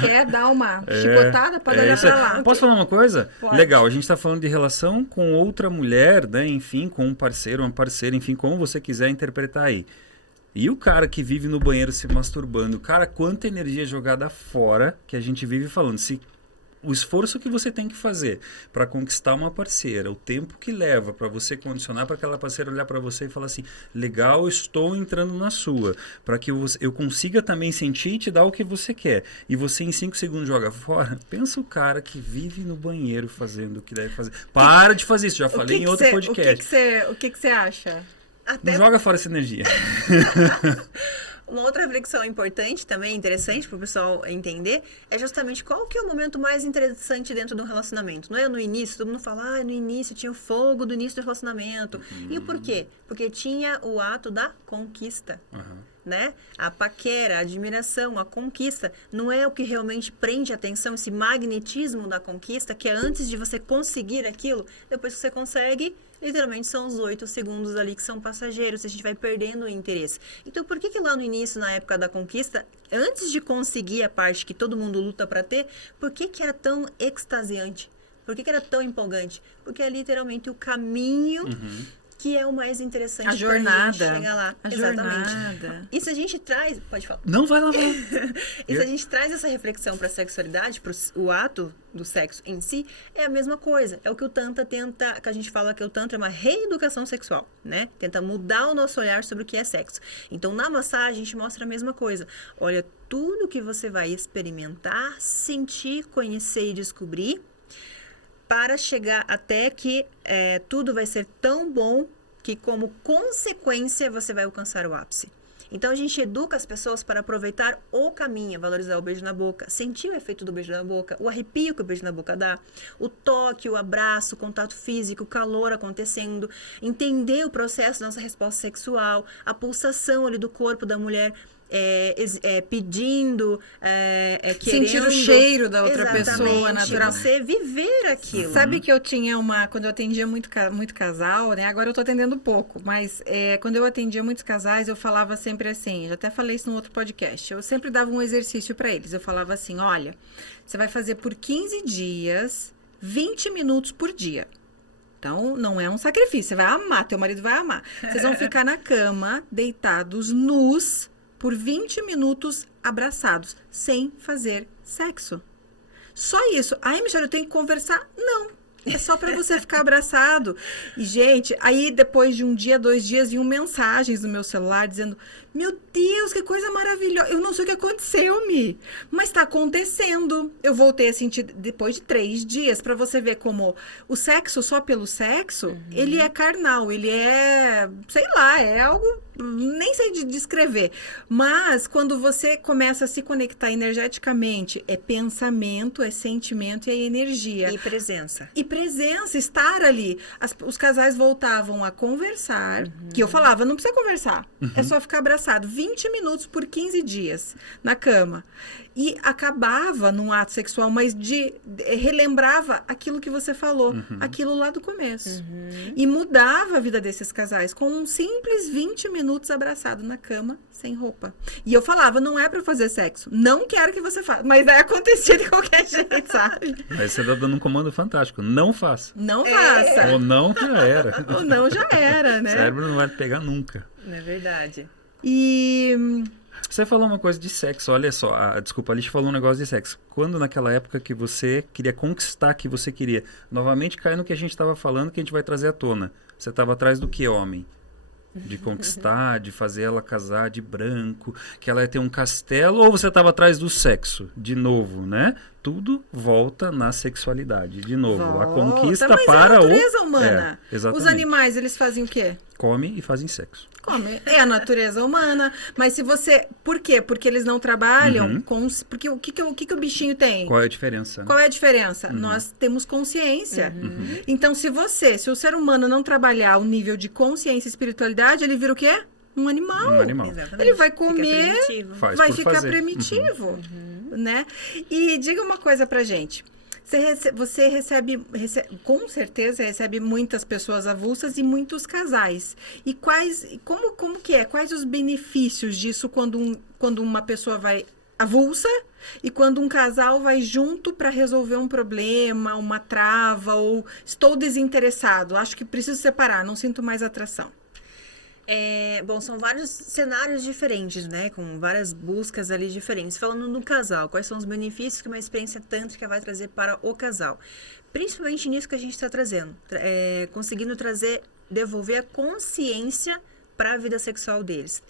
Quer dar uma chicotada, pode olhar pra lá. Posso falar uma coisa? Pode. Legal, a gente tá falando de relação com outra mulher, né? Enfim, com um parceiro, uma parceira, enfim, como você quiser interpretar aí. E o cara que vive no banheiro se masturbando, cara, quanta energia jogada fora que a gente vive falando. O esforço que você tem que fazer para conquistar uma parceira, o tempo que leva para você condicionar para aquela parceira olhar para você e falar assim, legal, estou entrando na sua, para que eu consiga também sentir e te dar o que você quer. E você em 5 segundos joga fora. Pensa o cara que vive no banheiro fazendo o que deve fazer. Para de fazer isso, já falei em outro podcast. O que você acha? Não joga fora essa energia. Uma outra reflexão importante também, interessante para o pessoal entender, é justamente qual que é o momento mais interessante dentro de um relacionamento. Não é no início, todo mundo fala, no início tinha o fogo do início do relacionamento. E o porquê? Porque tinha o ato da conquista. né? A paquera, a admiração, a conquista, não é o que realmente prende a atenção, esse magnetismo da conquista, que é antes de você conseguir aquilo, depois que você consegue, literalmente são os 8 segundos ali que são passageiros, a gente vai perdendo o interesse. Então, por que lá no início, na época da conquista, antes de conseguir a parte que todo mundo luta para ter, por que era tão extasiante? Por que era tão empolgante? Porque é literalmente o caminho que é o mais interessante. A jornada. Pra gente chegar lá. A Exatamente. jornada. E se a gente traz... Pode falar. Não, vai lá, vai. E se a gente traz essa reflexão para a sexualidade, para o ato do sexo em si, é a mesma coisa. É o que o Tantra tenta, que a gente fala que o Tantra é uma reeducação sexual, né? Tenta mudar o nosso olhar sobre o que é sexo. Então, na massagem, a gente mostra a mesma coisa. Olha, tudo que você vai experimentar, sentir, conhecer e descobrir, para chegar até que tudo vai ser tão bom que, como consequência, você vai alcançar o ápice. Então, a gente educa as pessoas para aproveitar o caminho, valorizar o beijo na boca, sentir o efeito do beijo na boca, o arrepio que o beijo na boca dá, o toque, o abraço, o contato físico, o calor acontecendo, entender o processo da nossa resposta sexual, a pulsação ali do corpo da mulher, pedindo, querendo. Sentir o cheiro da outra Exatamente, pessoa, natural. Você viver aquilo. Sabe que eu tinha quando eu atendia muito casal, né? Agora eu tô atendendo pouco, mas quando eu atendia muitos casais, eu falava sempre assim, já até falei isso no outro podcast, eu sempre dava um exercício para eles. Eu falava assim, olha, você vai fazer por 15 dias, 20 minutos por dia. Então, não é um sacrifício, você vai amar, teu marido vai amar. Vocês vão ficar na cama, deitados, nus, por 20 minutos abraçados, sem fazer sexo. Só isso. Ai, Michelle, eu tenho que conversar? Não. É só para você ficar abraçado. E, gente, aí depois de um dia, 2 dias, vinham mensagens no meu celular dizendo, meu Deus, que coisa maravilhosa. Eu não sei o que aconteceu, Mi, mas tá acontecendo. Eu voltei a sentir depois de 3 dias, para você ver como o sexo, só pelo sexo, ele é carnal, ele é, sei lá, é algo, nem sei de descrever. Mas quando você começa a se conectar energeticamente, é pensamento, é sentimento e é energia. E presença. E presença, estar ali. Os casais voltavam a conversar, que eu falava, não precisa conversar, é só ficar abraçado. 20 minutos por 15 dias na cama. E acabava num ato sexual, mas relembrava aquilo que você falou, aquilo lá do começo. E mudava a vida desses casais com um simples 20 minutos abraçado na cama, sem roupa. E eu falava, não é pra fazer sexo, não quero que você faça. Mas aí acontecia de qualquer jeito, sabe? Aí você tá dando um comando fantástico, não faça. Não faça. Ou não, já era. Ou não, já era, né? O cérebro não vai pegar nunca. Não é verdade. E... Você falou uma coisa de sexo, olha só, desculpa, a Alice falou um negócio de sexo. Quando naquela época que você queria conquistar, que você queria, novamente cai no que a gente estava falando, que a gente vai trazer à tona. Você estava atrás do que, homem? De conquistar, de fazer ela casar de branco, que ela ia ter um castelo, ou você estava atrás do sexo, de novo, né? Tudo volta na sexualidade, de novo. A conquista mas para a natureza humana. exatamente. Os animais, eles fazem o quê? Comem e fazem sexo. Come. É a natureza humana. Mas se você... Por quê? Porque eles não trabalham com... Porque o que o bichinho tem? Qual é a diferença? Qual é a diferença? Nós temos consciência. Então, se o ser humano não trabalhar o nível de consciência e espiritualidade, ele vira o quê? Um animal. Um animal. Exatamente. Ele vai comer, Faz vai por ficar fazer. primitivo, né? E diga uma coisa pra gente. Você recebe, com certeza, recebe muitas pessoas avulsas e muitos casais. E como que é? Quais os benefícios disso quando uma pessoa vai avulsa e quando um casal vai junto para resolver um problema, uma trava, ou estou desinteressado, acho que preciso separar, não sinto mais atração? Bom, são vários cenários diferentes, né? Com várias buscas ali diferentes. Falando no casal, quais são os benefícios que uma experiência tântrica vai trazer para o casal? Principalmente nisso que a gente está trazendo. Conseguindo devolver a consciência para a vida sexual deles.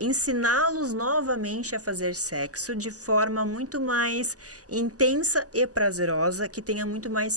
Ensiná-los novamente a fazer sexo de forma muito mais intensa e prazerosa, que tenha muito mais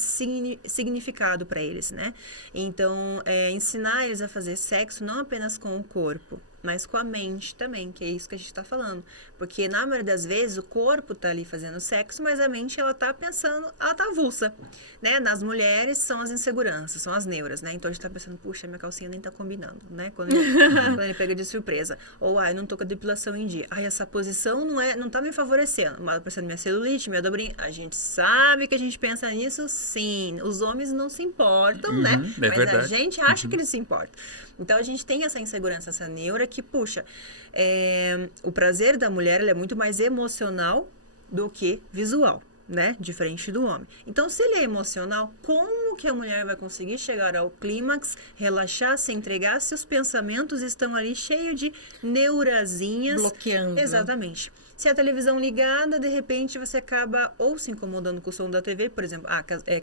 significado para eles, né? Então, ensinar eles a fazer sexo não apenas com o corpo, mas com a mente também, que é isso que a gente tá falando. Porque na maioria das vezes o corpo tá ali fazendo sexo, mas a mente ela tá pensando, ela tá avulsa, né? Nas mulheres são as inseguranças, são as neuras, né? Então a gente tá pensando, puxa, minha calcinha nem tá combinando, né? Quando ele pega de surpresa. Ou, eu não tô com a depilação em dia. Essa posição não tá me favorecendo. Mas pensando minha celulite, minha dobrinha. A gente sabe que a gente pensa nisso, sim. Os homens não se importam, né? Mas verdade. a gente acha que eles se importam. Então a gente tem essa insegurança, essa neura que, puxa, o prazer da mulher ele é muito mais emocional do que visual, né? Diferente do homem. Então, se ele é emocional, como que a mulher vai conseguir chegar ao clímax, relaxar, se entregar, se os pensamentos estão ali cheios de neurazinhas? Bloqueando. Exatamente. Se a televisão ligada, de repente você acaba ou se incomodando com o som da TV, por exemplo,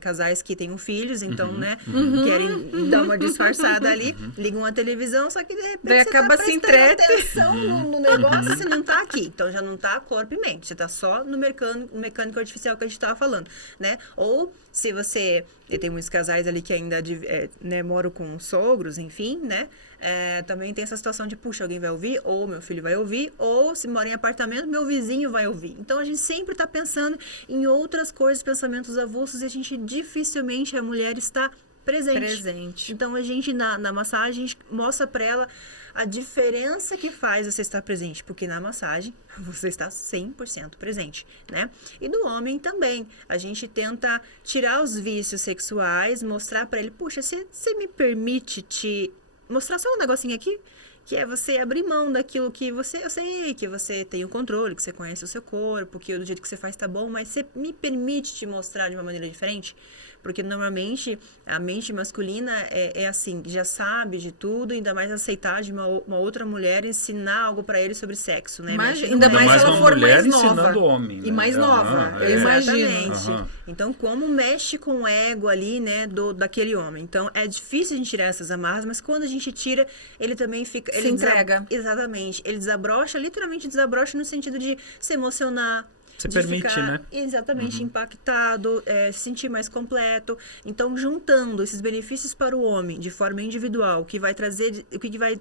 casais que têm filhos, então, né, querem dar uma disfarçada ali, ligam a televisão, só que de repente daí você acaba tá se prestando entrete. atenção no negócio, você não tá aqui. Então já não tá corpo e mente, você tá só no mecânico artificial que a gente tava falando, né? Ou se você tem muitos casais ali que ainda né, moram com sogros, enfim, né? Também tem essa situação de, puxa, alguém vai ouvir, ou meu filho vai ouvir, ou se mora em apartamento, meu vizinho vai ouvir. Então, a gente sempre está pensando em outras coisas, pensamentos avulsos, e a gente dificilmente, a mulher está presente. Então, a gente, na massagem, a gente mostra para ela a diferença que faz você estar presente, porque na massagem você está 100% presente, né? E do homem também. A gente tenta tirar os vícios sexuais, mostrar para ele, puxa, você me permite te mostrar só um negocinho aqui, que é você abrir mão daquilo que eu sei que você tem o controle, que você conhece o seu corpo, que do jeito que você faz tá bom, mas você me permite te mostrar de uma maneira diferente? Porque normalmente a mente masculina é assim, já sabe de tudo, ainda mais aceitar de uma outra mulher ensinar algo pra ele sobre sexo, né? Ainda mais se ela for mais nova. Ensinando homem, né? E mais nova, eu imagino. Exatamente. Então, como mexe com o ego ali, né, daquele homem. Então, é difícil a gente tirar essas amarras, mas quando a gente tira, ele também fica... Se entrega. Exatamente. Ele desabrocha, literalmente desabrocha no sentido de se emocionar, você permite, ficar, né? Exatamente, impactado, se sentir mais completo. Então, juntando esses benefícios para o homem de forma individual, o que vai trazer, o que vai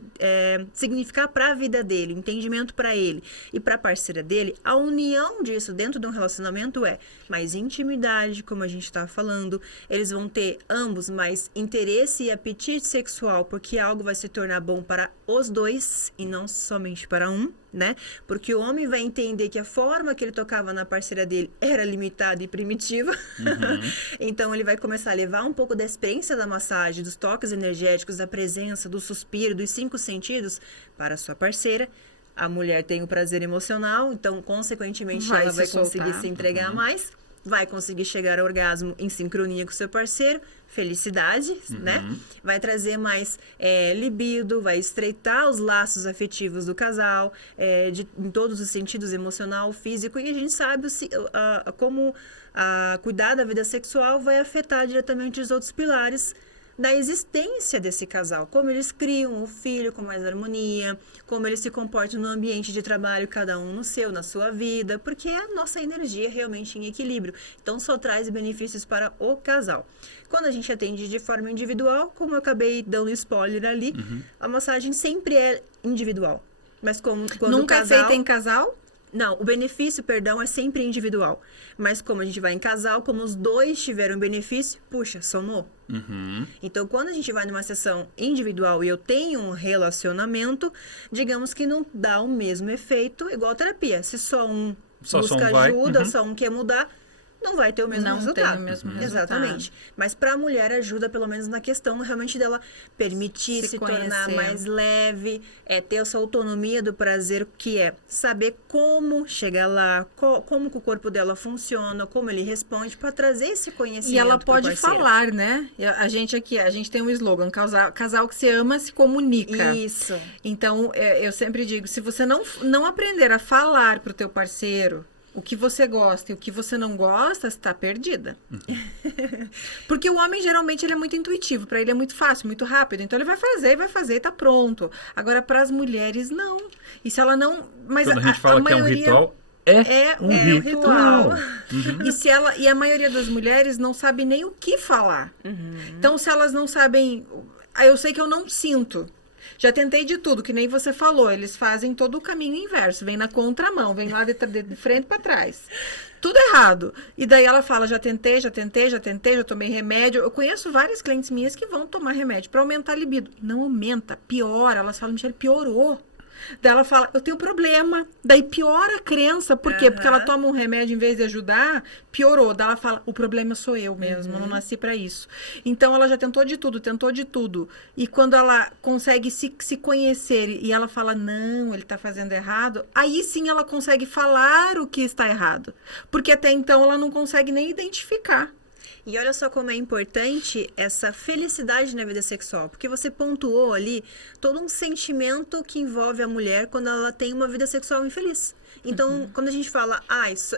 significar para a vida dele, entendimento para ele e para a parceira dele, a união disso dentro de um relacionamento é mais intimidade, como a gente estava falando. Eles vão ter ambos mais interesse e apetite sexual, porque algo vai se tornar bom para os dois e não somente para um, né? Porque o homem vai entender que a forma que ele tocava na parceira dele era limitada e primitiva. Então, ele vai começar a levar um pouco da experiência da massagem, dos toques energéticos, da presença, do suspiro, dos 5 sentidos para a sua parceira. A mulher tem o prazer emocional, então, consequentemente, ela vai conseguir se entregar mais, vai conseguir chegar ao orgasmo em sincronia com o seu parceiro, felicidade, né? Vai trazer mais libido, vai estreitar os laços afetivos do casal, em todos os sentidos, emocional, físico, e a gente sabe como cuidar da vida sexual vai afetar diretamente os outros pilares da existência desse casal, como eles criam o filho com mais harmonia, como eles se comportam no ambiente de trabalho, cada um no seu, na sua vida, porque a nossa energia é realmente em equilíbrio. Então, só traz benefícios para o casal. Quando a gente atende de forma individual, como eu acabei dando spoiler ali, a massagem sempre é individual. Mas quando nunca o casal... é feita em casal? Não, o benefício, perdão, é sempre individual. Mas como a gente vai em casal, como os dois tiveram benefício, puxa, somou. Então, quando a gente vai numa sessão individual e eu tenho um relacionamento, digamos que não dá o mesmo efeito igual a terapia. Se só um busca ajuda, só um quer mudar, não vai ter o mesmo resultado. Tem o mesmo resultado. Exatamente. Mas para a mulher ajuda, pelo menos na questão realmente dela permitir se tornar mais leve, ter essa autonomia do prazer, que é saber como chegar lá, como que o corpo dela funciona, como ele responde, para trazer esse conhecimento. E ela pode falar, né? A gente tem um slogan, casal que se ama se comunica. Isso. Então, eu sempre digo, se você não aprender a falar pro teu parceiro o que você gosta e o que você não gosta, você tá perdida. Porque o homem, geralmente, ele é muito intuitivo. Para ele é muito fácil, muito rápido. Então, ele vai fazer e tá pronto. Agora, para as mulheres, não. E se ela não... Mas quando a gente fala que é um ritual, é um ritual. E a maioria das mulheres não sabe nem o que falar. Então, se elas não sabem... Eu sei que eu não sinto. Já tentei de tudo, que nem você falou. Eles fazem todo o caminho inverso. Vem na contramão, vem lá de frente para trás. Tudo errado. E daí ela fala, já tentei, já tomei remédio. Eu conheço várias clientes minhas que vão tomar remédio para aumentar a libido. Não aumenta, piora. Elas falam, Michele, piorou. Daí ela fala, eu tenho problema. Daí piora a crença. Por quê? Porque ela toma um remédio em vez de ajudar, piorou. Daí ela fala, o problema sou eu mesmo, não nasci pra isso. Então ela já tentou de tudo. E quando ela consegue se conhecer e ela fala, não, ele tá fazendo errado, aí sim ela consegue falar o que está errado. Porque até então ela não consegue nem identificar. E olha só como é importante essa felicidade na vida sexual, porque você pontuou ali todo um sentimento que envolve a mulher quando ela tem uma vida sexual infeliz. Então, quando a gente fala,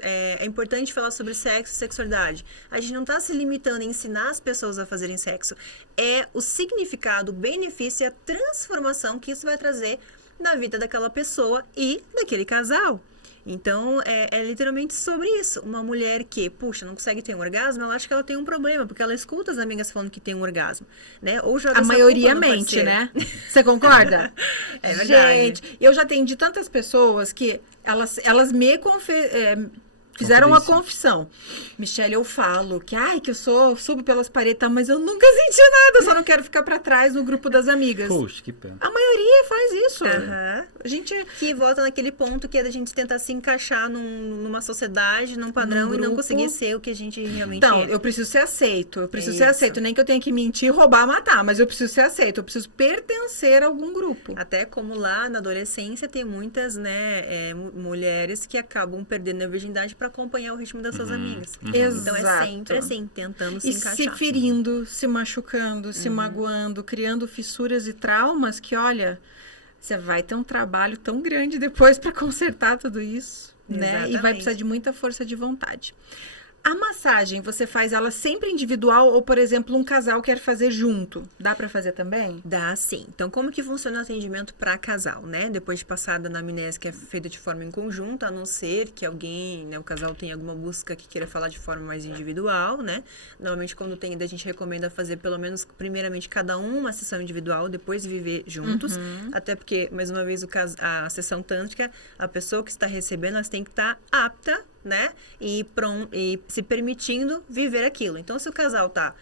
é importante falar sobre sexo e sexualidade, a gente não está se limitando a ensinar as pessoas a fazerem sexo. É o significado, o benefício e a transformação que isso vai trazer na vida daquela pessoa e daquele casal. Então, é literalmente sobre isso. Uma mulher que, puxa, não consegue ter um orgasmo, ela acha que ela tem um problema, porque ela escuta as amigas falando que tem um orgasmo, né? Ou joga a maioria mente, né? Você concorda? É verdade. Gente, eu já atendi tantas pessoas que elas me fizeram uma confissão. Michele, eu falo que eu subo pelas paredes, tá, mas eu nunca senti nada, eu só não quero ficar pra trás no grupo das amigas. Poxa, que pena. A maioria faz isso. A gente que volta naquele ponto que é da gente tentar se encaixar numa sociedade, num padrão e não conseguir ser o que a gente realmente então, é. eu preciso ser aceito. Nem que eu tenha que mentir, roubar, matar, mas eu preciso ser aceito. Eu preciso pertencer a algum grupo. Até como lá na adolescência tem muitas, mulheres que acabam perdendo a virgindade para acompanhar o ritmo das suas amigas. Exato. Então é sempre assim, tentando se encaixar. E se ferindo, se machucando, se magoando, criando fissuras e traumas que, olha, você vai ter um trabalho tão grande depois para consertar tudo isso, né? E vai precisar de muita força de vontade. A massagem, você faz ela sempre individual ou, por exemplo, um casal quer fazer junto? Dá para fazer também? Dá, sim. Então, como que funciona o atendimento para casal, né? Depois de passada na anamnese, que é feita de forma em conjunto, a não ser que alguém, né, o casal tenha alguma busca que queira falar de forma mais individual, né? Normalmente, quando tem, a gente recomenda fazer pelo menos, primeiramente, cada uma sessão individual, depois viver juntos. Até porque, mais uma vez, a sessão tântrica, a pessoa que está recebendo, ela tem que estar apta, né? E se permitindo viver aquilo. Então, se o casal tá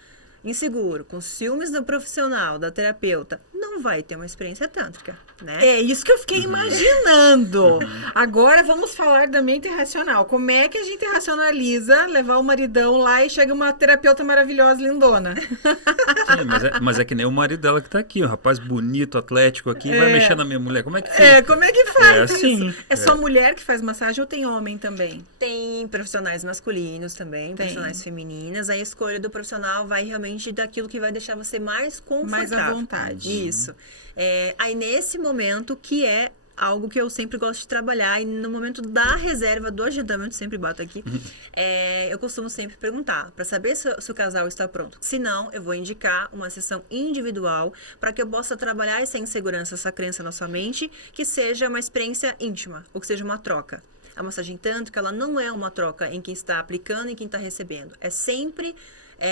inseguro, com ciúmes do profissional, da terapeuta, não vai ter uma experiência tântrica, né? É isso que eu fiquei imaginando. Agora vamos falar da mente racional. Como é que a gente racionaliza levar o maridão lá e chega uma terapeuta maravilhosa, lindona? Sim, mas é que nem o marido dela que tá aqui, um rapaz bonito, atlético aqui, vai mexer na minha mulher. Como é que fica? Como é que faz é assim, isso? É só mulher que faz massagem ou tem homem também? Tem profissionais masculinos também, profissionais femininas. A escolha do profissional vai realmente daquilo que vai deixar você mais confortável. Mais à vontade. Isso. Aí nesse momento que é algo que eu sempre gosto de trabalhar, e no momento da reserva do agendamento, sempre bato aqui, eu costumo sempre perguntar, para saber se o casal está pronto. Se não, eu vou indicar uma sessão individual para que eu possa trabalhar essa insegurança, essa crença na sua mente, que seja uma experiência íntima, ou que seja uma troca. A massagem tântrica, ela não é uma troca em quem está aplicando e quem está recebendo. É sempre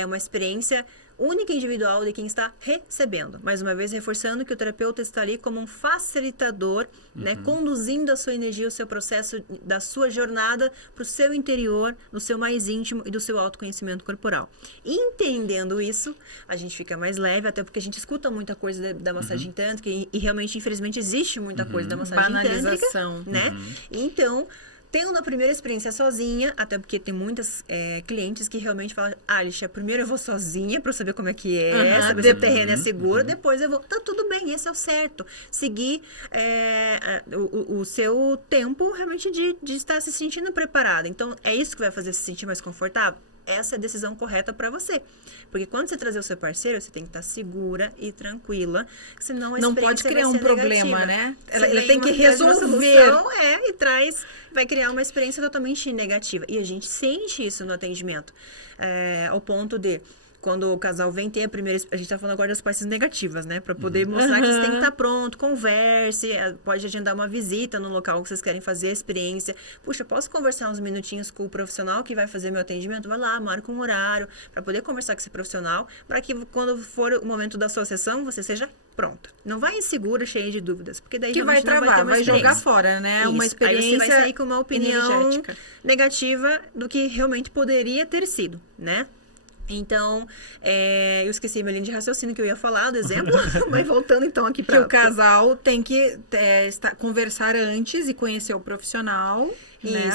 uma experiência única e individual de quem está recebendo. Mais uma vez, reforçando que o terapeuta está ali como um facilitador, né, conduzindo a sua energia, o seu processo da sua jornada para o seu interior, no seu mais íntimo e do seu autoconhecimento corporal. Entendendo isso, a gente fica mais leve, até porque a gente escuta muita coisa da massagem tântrica e realmente, infelizmente, existe muita coisa da massagem banalização, tântrica, né? Então, tendo a primeira experiência sozinha, até porque tem muitas clientes que realmente falam, Alicia, primeiro eu vou sozinha para saber como é que é, saber se o terreno é seguro, depois eu vou, tá tudo bem, esse é o certo. Seguir o seu tempo realmente de estar se sentindo preparada. Então, é isso que vai fazer se sentir mais confortável? Essa é a decisão correta para você. Porque quando você trazer o seu parceiro, você tem que estar segura e tranquila, senão a não pode criar um problema, né? Ela tem que resolver. Vai criar uma experiência totalmente negativa. E a gente sente isso no atendimento. Ao ponto de, quando o casal vem ter a primeira... A gente tá falando agora das partes negativas, né? Pra poder mostrar que vocês têm que estar pronto, converse, pode agendar uma visita no local que vocês querem fazer a experiência. Puxa, posso conversar uns minutinhos com o profissional que vai fazer meu atendimento? Vai lá, marca um horário pra poder conversar com esse profissional, para que quando for o momento da sua sessão, você seja pronta. Não vai insegura, cheia de dúvidas, porque daí que vai travar, vai jogar fora, né? Isso. Uma experiência aí você vai sair com uma opinião energética negativa do que realmente poderia ter sido, né? Então, eu esqueci minha linha de raciocínio que eu ia falar do exemplo, mas voltando então aqui para... Que o casal tem que conversar antes e conhecer o profissional, né?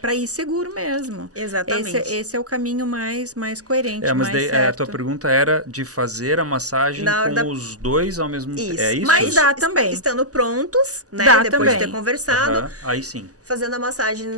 Para ir seguro mesmo. Exatamente. Esse é o caminho mais coerente, mas mais daí, certo. a tua pergunta era de fazer a massagem com os dois ao mesmo tempo. É isso? Mas dá também. Estando prontos, né? Dá depois também. de ter conversado. Aí sim. Fazendo a massagem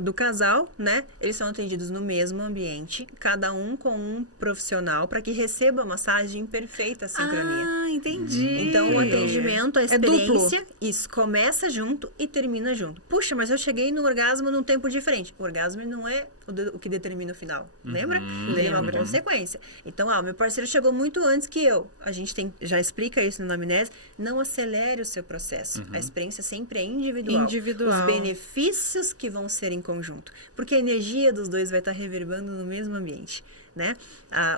do casal, né? Eles são atendidos no mesmo ambiente, cada um com um profissional, para que receba a massagem em perfeita sincronia. Ah, entendi. Então, o atendimento, a experiência, duplo. isso, começa junto e termina junto. Puxa, mas eu cheguei no orgasmo num tempo diferente. O orgasmo não é o que determina o final, lembra? Ele é uma consequência. Então, meu parceiro chegou muito antes que eu. A gente já explica isso no Anamnese. Não acelere o seu processo. A experiência sempre é individual. Os benefícios que vão ser em conjunto. Porque a energia dos dois vai estar reverberando no mesmo ambiente, né?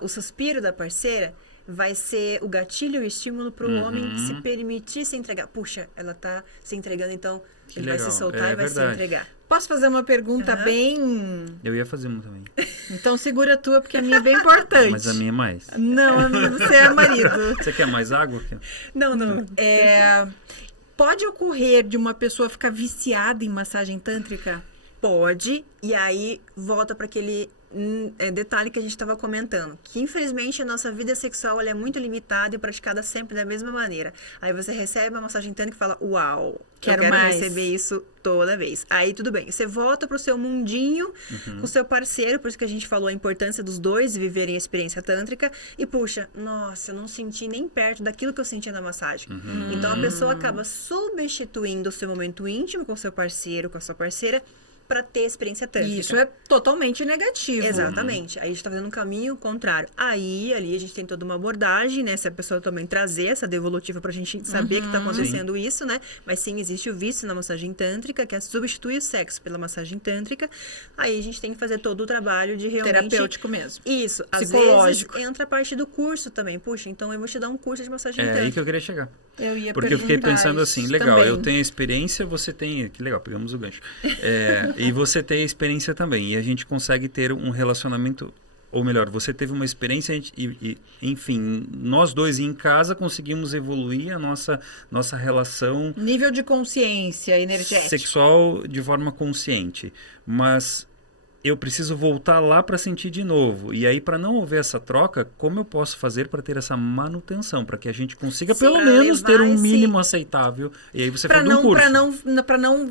O suspiro da parceira vai ser o gatilho e o estímulo para o homem se permitir se entregar. Puxa, ela está se entregando, então ele vai se soltar e vai se entregar. Posso fazer uma pergunta bem... Eu ia fazer uma também. Então segura a tua, porque a minha é bem importante. Mas a minha é mais. Não, a minha você é marido. Você quer mais água? Não. Pode ocorrer de uma pessoa ficar viciada em massagem tântrica? Pode, e aí volta para aquele detalhe que a gente estava comentando, que infelizmente a nossa vida sexual ela é muito limitada e praticada sempre da mesma maneira. Aí você recebe uma massagem tântrica e fala, uau, quero mais. Receber isso toda vez. Aí tudo bem, você volta pro seu mundinho com o seu parceiro, por isso que a gente falou a importância dos dois viverem a experiência tântrica, e puxa, nossa, eu não senti nem perto daquilo que eu sentia na massagem. Então a pessoa acaba substituindo o seu momento íntimo com o seu parceiro, com a sua parceira, para ter experiência tântrica. Isso é totalmente negativo. Exatamente. Aí a gente está fazendo um caminho contrário. Aí, ali, a gente tem toda uma abordagem, né? Se a pessoa também trazer essa devolutiva para a gente saber que está acontecendo isso, né? Mas sim, existe o vício na massagem tântrica, que é substituir o sexo pela massagem tântrica. Aí a gente tem que fazer todo o trabalho de realmente... terapêutico mesmo. Isso. Psicológico. Às vezes entra a parte do curso também. Puxa, então eu vou te dar um curso de massagem tântrica. É aí que eu queria chegar. Porque eu fiquei pensando assim, legal, também. eu tenho a experiência, você tem... Que legal, pegamos o gancho. E você tem a experiência também. E a gente consegue ter um relacionamento... Ou melhor, você teve uma experiência e enfim, nós dois em casa conseguimos evoluir a nossa relação... Nível de consciência energética. Sexual de forma consciente. Mas... eu preciso voltar lá para sentir de novo. E aí, para não haver essa troca, como eu posso fazer para ter essa manutenção? Para que a gente consiga, pelo menos, ter um mínimo aceitável. E aí você fala de um curso. Para não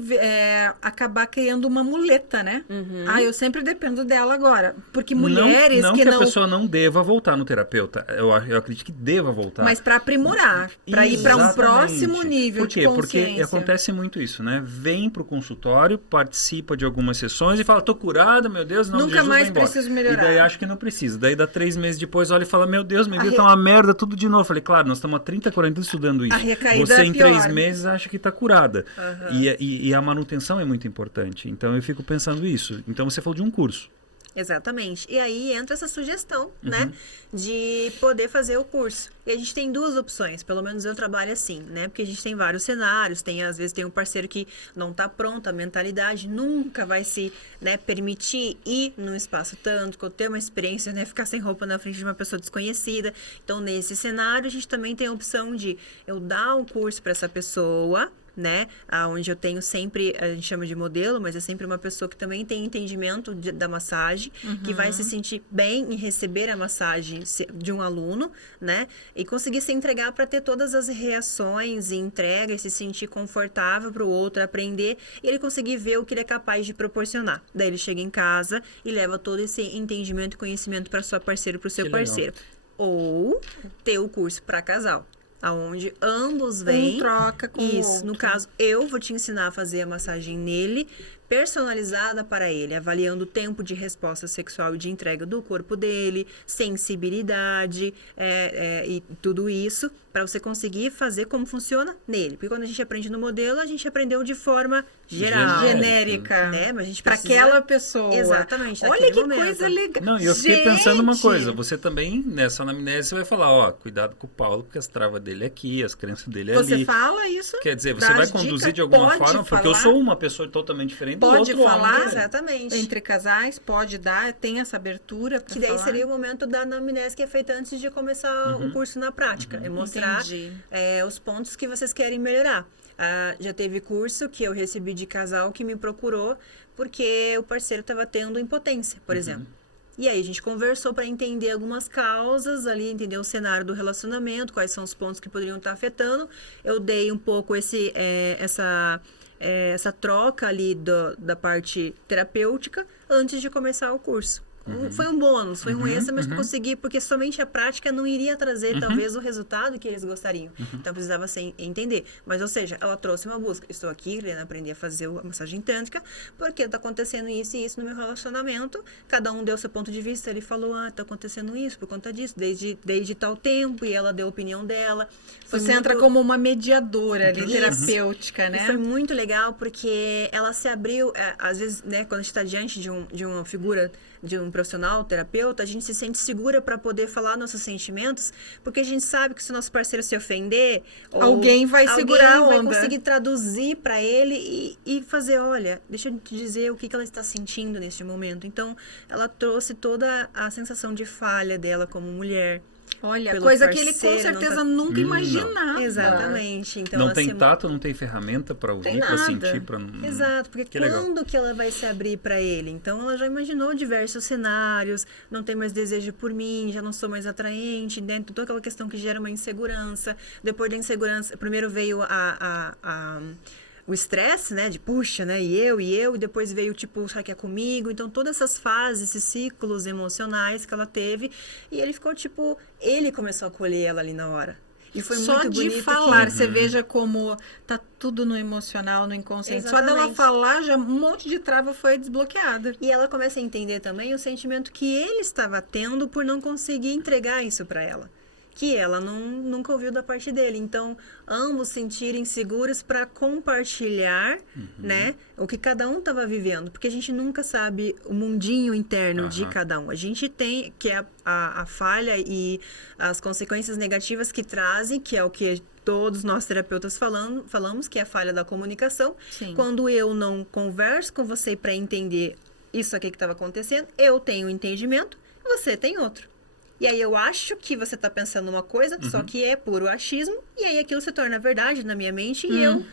acabar criando uma muleta, né? Eu sempre dependo dela agora. Porque mulheres não que a pessoa não deva voltar no terapeuta. Eu acredito que deva voltar. Mas para aprimorar. Para ir para um próximo nível de consciência. Porque acontece muito isso, né? Vem para o consultório, participa de algumas sessões e fala, tô curado, meu Deus, não, nunca mais preciso melhorar. E daí acho que não precisa. Daí dá 3 meses depois, olha e fala, meu Deus, minha vida tá uma merda, tudo de novo. Falei, claro, nós estamos há 30, 40 anos estudando isso. A recaída você é em pior. 3 meses acha que tá curada. E a manutenção é muito importante. Então eu fico pensando isso. Então você falou de um curso. Exatamente. E aí entra essa sugestão, né, de poder fazer o curso. E a gente tem 2 opções, pelo menos eu trabalho assim, né, porque a gente tem vários cenários, às vezes tem um parceiro que não está pronto, a mentalidade nunca vai se, né, permitir ir num espaço tântrico, ter uma experiência, né, ficar sem roupa na frente de uma pessoa desconhecida. Então, nesse cenário, a gente também tem a opção de eu dar um curso para essa pessoa, né, onde eu tenho sempre, a gente chama de modelo, mas é sempre uma pessoa que também tem entendimento da massagem, que vai se sentir bem em receber a massagem de um aluno, né, e conseguir se entregar para ter todas as reações e entrega e se sentir confortável para o outro aprender e ele conseguir ver o que ele é capaz de proporcionar. Daí ele chega em casa e leva todo esse entendimento e conhecimento para sua parceira, para o seu parceiro. Ou ter o curso para casal, aonde ambos vêm. Um troca com o outro. No caso, eu vou te ensinar a fazer a massagem nele, personalizada para ele, avaliando o tempo de resposta sexual e de entrega do corpo dele, sensibilidade e tudo isso, para você conseguir fazer como funciona nele. Porque quando a gente aprende no modelo, a gente aprendeu de forma geral. Genérica. Né? Mas a gente para precisa... aquela pessoa. Exatamente. Olha que momento. coisa legal. Não, e eu fiquei pensando uma coisa. Você também, nessa anamnese, você vai falar, ó, cuidado com o Paulo, porque as travas dele é aqui, as crenças dele é ali. Você fala isso? Quer dizer, você vai conduzir de alguma forma, porque eu sou uma pessoa totalmente diferente do outro falar, homem. Exatamente. Entre casais, pode dar, tem essa abertura para falar. Que daí seria o momento da anamnese que é feita antes de começar o curso na prática. É mostrar os pontos que vocês querem melhorar. Já teve curso que eu recebi de casal que me procurou porque o parceiro estava tendo impotência, por exemplo. E aí a gente conversou para entender algumas causas ali, entender o cenário do relacionamento, quais são os pontos que poderiam estar afetando. Eu dei um pouco essa troca ali da parte terapêutica antes de começar o curso. Foi um bônus, foi um extra, mas consegui, porque somente a prática não iria trazer, talvez, o resultado que eles gostariam. Então, precisava entender. Mas, ou seja, ela trouxe uma busca. Estou aqui querendo aprender a fazer a massagem tântrica, porque está acontecendo isso e isso no meu relacionamento. Cada um deu seu ponto de vista. Ele falou, está acontecendo isso por conta disso, desde tal tempo, e ela deu a opinião dela. Você entra como uma mediadora ali, terapêutica, né? E foi muito legal, porque ela se abriu, às vezes, né, quando a gente está diante de uma figura, de um profissional, terapeuta, a gente se sente segura para poder falar nossos sentimentos, porque a gente sabe que se o nosso parceiro se ofender, alguém vai segurar a onda. Vai conseguir traduzir para ele e fazer, olha, deixa eu te dizer o que ela está sentindo neste momento. Então, ela trouxe toda a sensação de falha dela como mulher. Olha, coisa que ele com certeza nunca imaginava. Exatamente. Então, não tem tato, não tem ferramenta para ouvir, para sentir. Exato, porque quando que ela vai se abrir para ele? Então, ela já imaginou diversos cenários, não tem mais desejo por mim, já não sou mais atraente, né? Toda aquela questão que gera uma insegurança. Depois da insegurança, primeiro veio o estresse, né, de puxa, né, e depois veio tipo, será que é comigo? Então, todas essas fases, esses ciclos emocionais que ela teve, e ele ficou tipo, ele começou a acolher ela ali na hora. E foi só muito bonito. Só de falar, você veja como tá tudo no emocional, no inconsciente. Exatamente. Só dela falar, já um monte de trava foi desbloqueada. E ela começa a entender também o sentimento que ele estava tendo por não conseguir entregar isso para ela. Que ela nunca ouviu da parte dele. Então, ambos sentirem seguros para compartilhar, né, o que cada um estava vivendo. Porque a gente nunca sabe o mundinho interno de cada um. A gente tem, que é a falha e as consequências negativas que trazem, que é o que todos nós terapeutas falamos, que é a falha da comunicação. Sim. Quando eu não converso com você para entender isso aqui que estava acontecendo, eu tenho um entendimento, você tem outro. E aí eu acho que você está pensando uma coisa, só que é puro achismo, e aí aquilo se torna verdade na minha mente e eu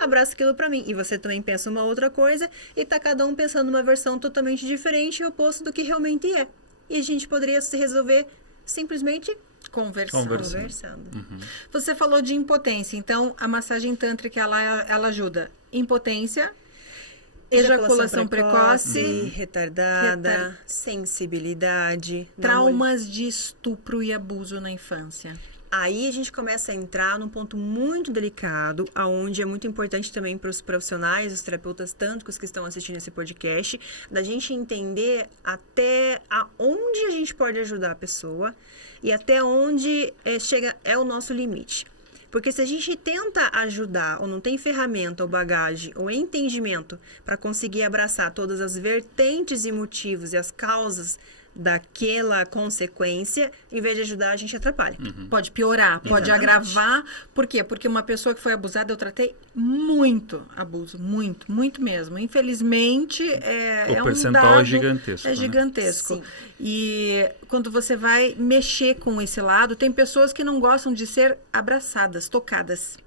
abraço aquilo para mim. E você também pensa uma outra coisa e tá cada um pensando uma versão totalmente diferente e oposto do que realmente é. E a gente poderia se resolver simplesmente conversando. Você falou de impotência, então a massagem tântrica ela ajuda impotência, ejaculação precoce, retardada, sensibilidade, traumas de estupro e abuso na infância. Aí a gente começa a entrar num ponto muito delicado, aonde é muito importante também para os profissionais, os terapeutas tântricos que estão assistindo esse podcast, da gente entender até aonde a gente pode ajudar a pessoa e até onde é o nosso limite. Porque se a gente tenta ajudar ou não tem ferramenta ou bagagem ou entendimento para conseguir abraçar todas as vertentes e motivos e as causas daquela consequência, em vez de ajudar, a gente atrapalha. Pode piorar, pode agravar. Por quê? Porque uma pessoa que foi abusada, eu tratei muito abuso, muito mesmo. Infelizmente, o percentual é gigantesco. É gigantesco. Sim. E quando você vai mexer com esse lado, tem pessoas que não gostam de ser abraçadas, tocadas.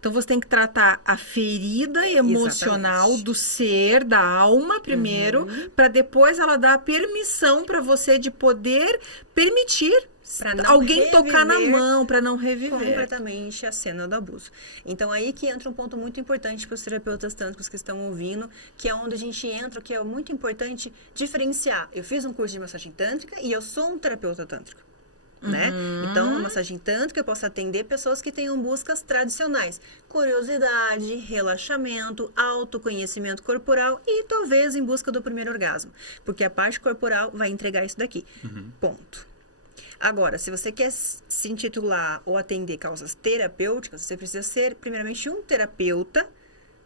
Então, você tem que tratar a ferida emocional do ser, da alma primeiro, para depois ela dar a permissão para você de poder permitir alguém tocar na mão, para não reviver completamente a cena do abuso. Então, aí que entra um ponto muito importante para os terapeutas tântricos que estão ouvindo, que é onde a gente entra, que é muito importante diferenciar. Eu fiz um curso de massagem tântrica e eu sou um terapeuta tântrico. né? Então, a massagem tântrica eu posso atender pessoas que tenham buscas tradicionais. Curiosidade, relaxamento, autoconhecimento corporal e talvez em busca do primeiro orgasmo. Porque a parte corporal vai entregar isso daqui. Ponto. Agora, se você quer se intitular ou atender causas terapêuticas, você precisa ser, primeiramente, um terapeuta,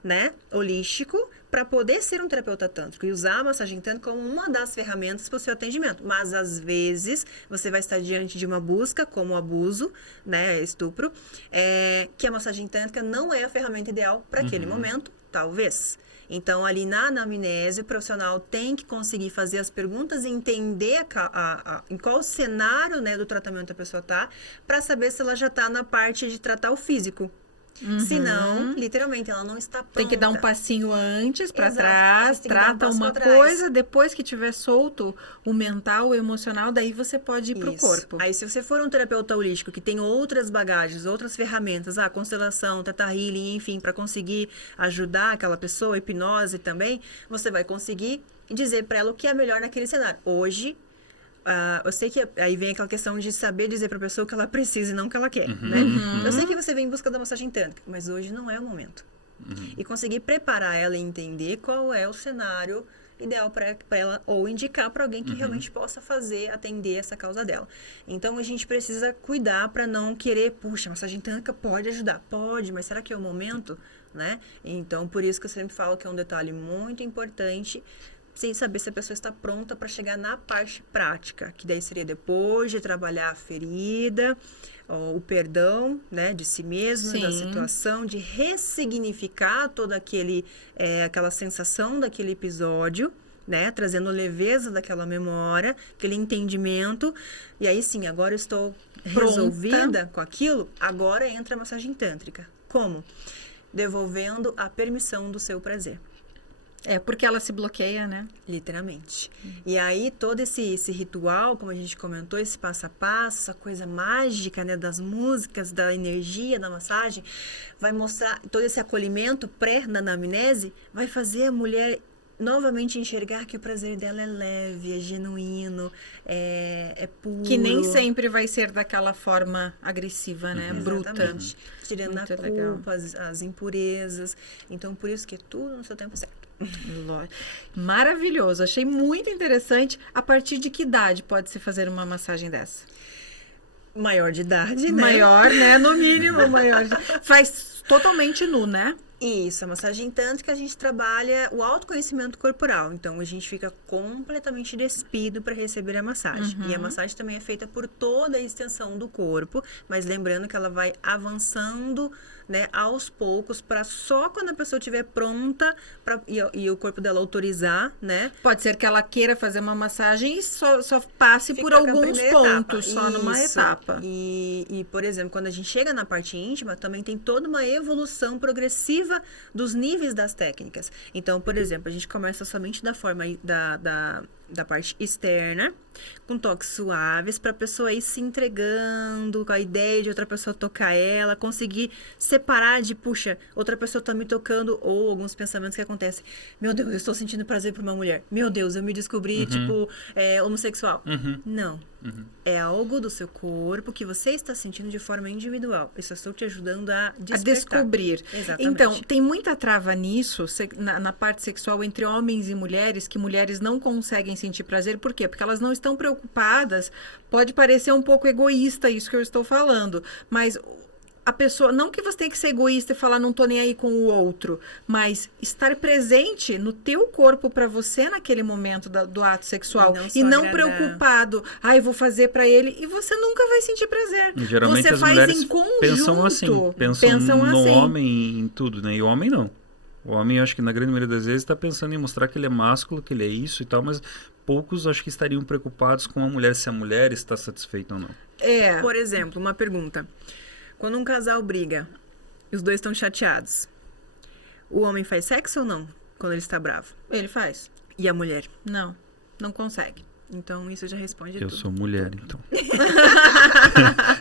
né, holístico, para poder ser um terapeuta tântrico e usar a massagem tântrica como uma das ferramentas para o seu atendimento. Mas, às vezes, você vai estar diante de uma busca, como abuso, né, estupro, que a massagem tântrica não é a ferramenta ideal para aquele momento, talvez. Então, ali na anamnese, o profissional tem que conseguir fazer as perguntas e entender em qual cenário, né, do tratamento a pessoa está, para saber se ela já está na parte de tratar o físico. Senão, literalmente, ela não está pronta. Tem que dar um passinho antes, para Exato. trás, Você tem que dar um trata passo uma pra trás. coisa, depois que tiver solto o mental, o emocional, daí você pode ir pro Isso. corpo. Aí, se você for um terapeuta holístico que tem outras bagagens, outras ferramentas, constelação, teta healing, enfim, para conseguir ajudar aquela pessoa, hipnose também, você vai conseguir dizer para ela o que é melhor naquele cenário. Hoje, eu sei que aí vem aquela questão de saber dizer para a pessoa o que ela precisa e não o que ela quer, né? Eu sei que você vem em busca da massagem tântrica, mas hoje não é o momento. E conseguir preparar ela e entender qual é o cenário ideal para ela, ou indicar para alguém que realmente possa atender essa causa dela. Então, a gente precisa cuidar para não querer, puxa, a massagem tântrica pode ajudar. Pode, mas será que é o momento? Né? Então, por isso que eu sempre falo que é um detalhe muito importante, sem saber se a pessoa está pronta para chegar na parte prática, que daí seria depois de trabalhar a ferida, o perdão, né, de si mesma, da situação, de ressignificar toda aquela sensação daquele episódio, né, trazendo leveza daquela memória, aquele entendimento, e aí sim, agora eu estou resolvida com aquilo, agora entra a massagem tântrica. Como? Devolvendo a permissão do seu prazer. Porque ela se bloqueia, né? Literalmente. E aí, todo esse ritual, como a gente comentou, esse passo a passo, essa coisa mágica, né, das músicas, da energia, da massagem, vai mostrar todo esse acolhimento na anamnese, vai fazer a mulher novamente enxergar que o prazer dela é leve, é genuíno, é puro. Que nem sempre vai ser daquela forma agressiva, né? Bruta. Exatamente. Tirando Muito a culpa, as impurezas. Então, por isso que é tudo no seu tempo certo. Maravilhoso, achei muito interessante. A partir de que idade pode-se fazer uma massagem dessa? Maior de idade, né? Maior, né? No mínimo, maior. Faz totalmente nu, né? Isso, a massagem tântrica a gente trabalha o autoconhecimento corporal. Então, a gente fica completamente despido para receber a massagem. E a massagem também é feita por toda a extensão do corpo, mas lembrando que ela vai avançando, né, aos poucos, para só quando a pessoa estiver pronta e o corpo dela autorizar, né? Pode ser que ela queira fazer uma massagem e só passe por alguns pontos, só numa etapa. E, por exemplo, quando a gente chega na parte íntima, também tem toda uma evolução progressiva dos níveis das técnicas. Então, por exemplo, a gente começa somente da forma da parte externa, com toques suaves, para a pessoa ir se entregando com a ideia de outra pessoa tocar ela, conseguir separar de, puxa, outra pessoa está me tocando, ou alguns pensamentos que acontecem. Meu Deus, eu estou sentindo prazer por uma mulher. Meu Deus, eu me descobri, homossexual. Não. É algo do seu corpo que você está sentindo de forma individual. Eu só estou te ajudando a descobrir. Exatamente. Então, tem muita trava nisso, na parte sexual entre homens e mulheres, que mulheres não conseguem sentir prazer. Por quê? Porque elas não estão preocupadas. Pode parecer um pouco egoísta isso que eu estou falando, mas a pessoa, não que você tenha que ser egoísta e falar não tô nem aí com o outro, mas estar presente no teu corpo para você naquele momento do ato sexual e não preocupado, eu vou fazer para ele, e você nunca vai sentir prazer. E geralmente você as faz mulheres em conjunto, pensam no assim. homem em tudo, né? E o homem não. O homem, eu acho que na grande maioria das vezes está pensando em mostrar que ele é másculo, que ele é isso e tal, mas poucos acho que estariam preocupados com a mulher, se a mulher está satisfeita ou não. Por exemplo, uma pergunta. Quando um casal briga e os dois estão chateados, o homem faz sexo ou não? Quando ele está bravo? Ele faz. E a mulher? Não consegue. Então, isso já responde Eu tudo. sou mulher, então.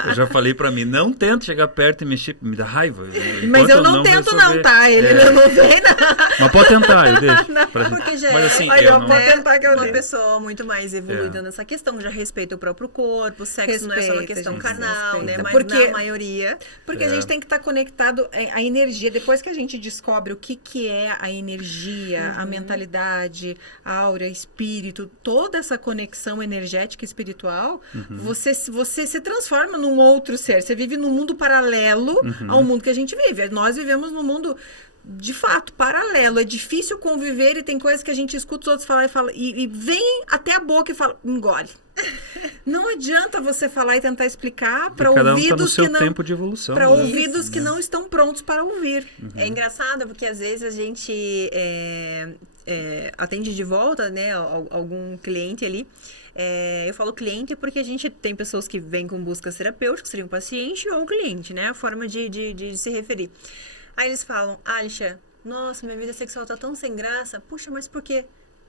Eu já falei pra mim, não tento chegar perto e mexer, me dá raiva. Mas eu não tento resolver, não, tá? Ele não vem, não. Mas pode tentar, eu deixo. Porque já Mas assim, olha, eu não... pode tentar que eu uma deixo. pessoa muito mais evoluída nessa questão, já respeita o próprio corpo, o sexo não é só uma Respeita, questão gente, carnal, né? respeita. Mas Porque- na maioria... Porque a gente tem que estar conectado à energia. Depois que a gente descobre o que é a energia, a mentalidade, a áurea, espírito, toda essa conexão energética e espiritual, você se transforma num outro ser. Você vive num mundo paralelo ao mundo que a gente vive. Nós vivemos num mundo, de fato, paralelo. É difícil conviver e tem coisas que a gente escuta os outros falar e vem até a boca e fala, engole. Não adianta você falar e tentar explicar para Cada um tá no ouvidos seu que não... tempo de evolução. Para né? ouvidos que não estão prontos para ouvir. É engraçado porque às vezes a gente atende de volta, né, algum cliente ali. Eu falo cliente porque a gente tem pessoas que vêm com buscas terapêuticas, seria um paciente ou cliente, né? A forma de se referir. Aí eles falam, Alisha, nossa, minha vida sexual tá tão sem graça. Puxa, mas por quê?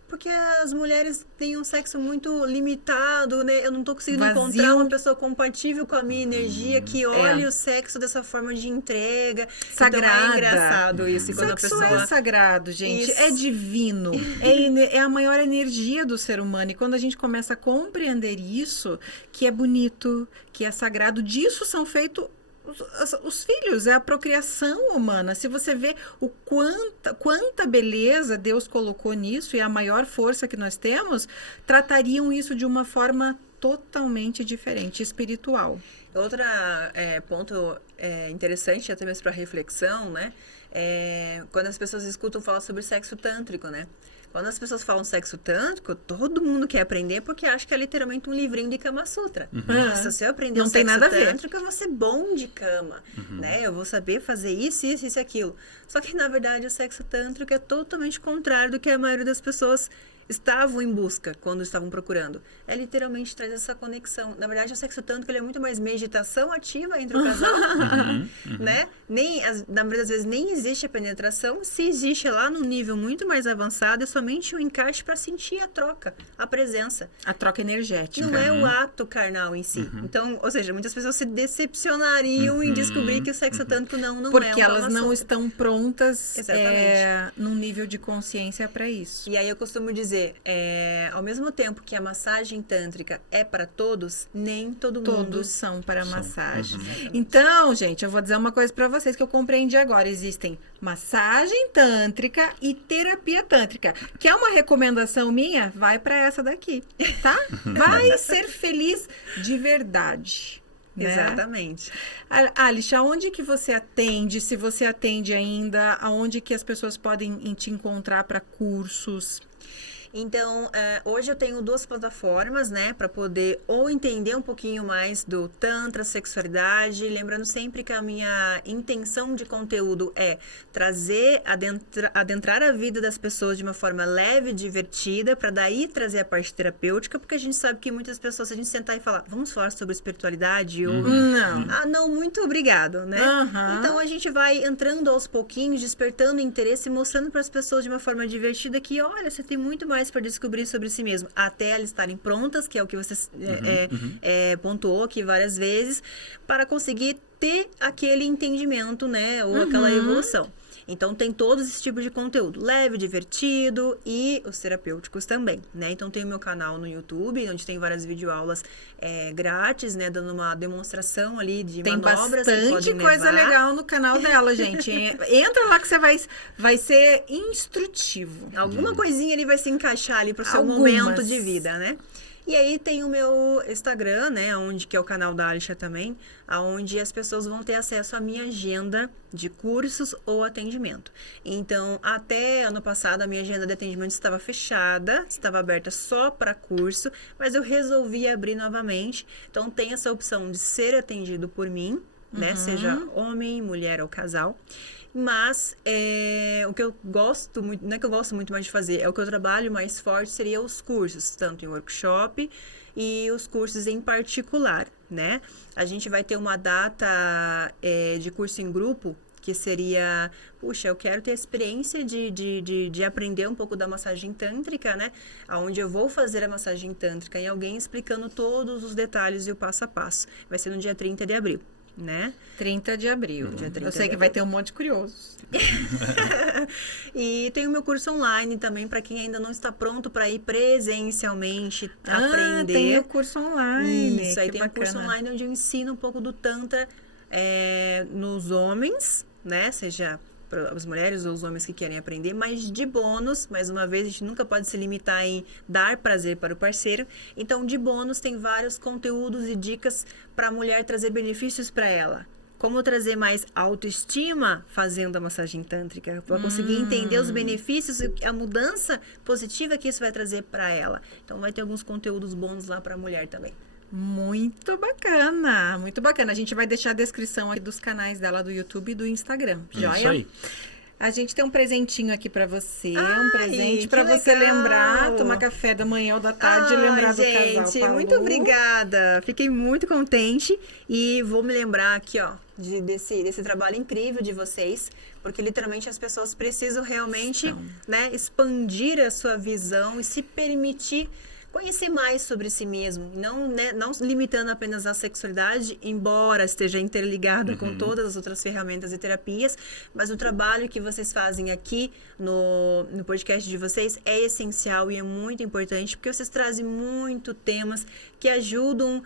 Porque as mulheres têm um sexo muito limitado, né? Eu não tô conseguindo Vazio. encontrar uma pessoa compatível com a minha energia, que olhe o sexo dessa forma de entrega. Sagrada. Então é engraçado isso. E quando a Sexo pessoa... é sagrado, gente. Isso. É divino. É a maior energia do ser humano. E quando a gente começa a compreender isso, que é bonito, que é sagrado, disso são feitos os filhos, é a procriação humana. Se você vê o quanta beleza Deus colocou nisso e a maior força que nós temos, tratariam isso de uma forma totalmente diferente, espiritual. Outro ponto interessante, até mesmo para reflexão, né? Quando as pessoas escutam falar sobre sexo tântrico, né? Quando as pessoas falam sexo tântrico, todo mundo quer aprender porque acha que é literalmente um livrinho de Kama Sutra. Nossa, se eu aprender Não um tem sexo nada a ver. tântrico, eu vou ser bom de cama, né? Eu vou saber fazer isso, isso, isso e aquilo. Só que, na verdade, o sexo tântrico é totalmente contrário do que a maioria das pessoas estavam em busca quando estavam procurando. É literalmente trazer essa conexão. Na verdade, o sexo tântrico ele é muito mais meditação ativa entre o casal, né? Na maioria das vezes nem existe a penetração. Se existe, é lá num nível muito mais avançado, é somente o encaixe para sentir a troca, a presença. A troca energética. Não é o ato carnal em si. Então, ou seja, muitas pessoas se decepcionariam em descobrir que o sexo tântrico não Porque é um elas Kama não Sutra. estão prontas Exatamente. num nível de consciência para isso. E aí eu costumo dizer, ao mesmo tempo que a massagem tântrica é para todos, nem todo mundo... Todos são para massagem. Então, gente, eu vou dizer uma coisa para vocês que eu compreendi agora. Existem massagem tântrica e terapia tântrica. Quer uma recomendação minha? Vai para essa daqui, tá? Vai ser feliz de verdade. Né? Exatamente. Alisha, aonde que você atende? Se você atende ainda, aonde que as pessoas podem te encontrar para cursos? Então, hoje eu tenho 2 plataformas, né, para poder ou entender um pouquinho mais do Tantra, sexualidade, lembrando sempre que a minha intenção de conteúdo é trazer, adentrar a vida das pessoas de uma forma leve e divertida, para daí trazer a parte terapêutica, porque a gente sabe que muitas pessoas, se a gente sentar e falar, vamos falar sobre espiritualidade, ou... Não. Ah, não, muito obrigado, né? Então, a gente vai entrando aos pouquinhos, despertando interesse, mostrando para as pessoas de uma forma divertida que, olha, você tem muito mais para descobrir sobre si mesmo, até elas estarem prontas, que é o que você pontuou aqui várias vezes, para conseguir ter aquele entendimento, né, ou aquela evolução. Então, tem todos esses tipos de conteúdo, leve, divertido e os terapêuticos também, né? Então, tem o meu canal no YouTube, onde tem várias videoaulas grátis, né? Dando uma demonstração ali de manobras que Tem podem bastante coisa levar. legal no canal dela, gente. Entra lá que você vai ser instrutivo. Alguma coisinha ali vai se encaixar ali pro seu Algumas. momento de vida, né? E aí tem o meu Instagram, né, que é o canal da Alisha também, onde as pessoas vão ter acesso à minha agenda de cursos ou atendimento. Então, até ano passado, a minha agenda de atendimento estava fechada, estava aberta só para curso, mas eu resolvi abrir novamente. Então, tem essa opção de ser atendido por mim, né, seja homem, mulher ou casal. Mas o que eu gosto muito, não é que eu gosto muito mais de fazer, é o que eu trabalho mais forte seria os cursos, tanto em workshop, e os cursos em particular, né? A gente vai ter uma data de curso em grupo, que seria, puxa, eu quero ter a experiência de aprender um pouco da massagem tântrica, né? Onde eu vou fazer a massagem tântrica e alguém explicando todos os detalhes e o passo a passo. Vai ser no dia 30 de abril, né? 30 de abril. Dia 30 eu sei que vai ter um monte de curiosos. E tem o meu curso online também, para quem ainda não está pronto para ir presencialmente aprender. Tem o curso online. Isso, aí tem o curso online onde eu ensino um pouco do Tantra nos homens, né? Seja para as mulheres ou os homens que querem aprender, mas de bônus, mais uma vez, a gente nunca pode se limitar em dar prazer para o parceiro. Então, de bônus, tem vários conteúdos e dicas para a mulher trazer benefícios para ela. Como trazer mais autoestima fazendo a massagem tântrica, para conseguir entender os benefícios e a mudança positiva que isso vai trazer para ela. Então, vai ter alguns conteúdos bônus lá para a mulher também. Muito bacana, muito bacana. A gente vai deixar a descrição aí dos canais dela do YouTube e do Instagram, joia? Isso aí. A gente tem um presentinho aqui pra você, um presente pra você legal. Lembrar, tomar café da manhã ou da tarde e lembrar do casal Palu. Muito obrigada. Fiquei muito contente e vou me lembrar aqui, ó, desse trabalho incrível de vocês, porque literalmente as pessoas precisam realmente, né, expandir a sua visão e se permitir conhecer mais sobre si mesmo, não limitando apenas a sexualidade, embora esteja interligada com todas as outras ferramentas e terapias, mas o trabalho que vocês fazem aqui no podcast de vocês é essencial e é muito importante, porque vocês trazem muito temas que ajudam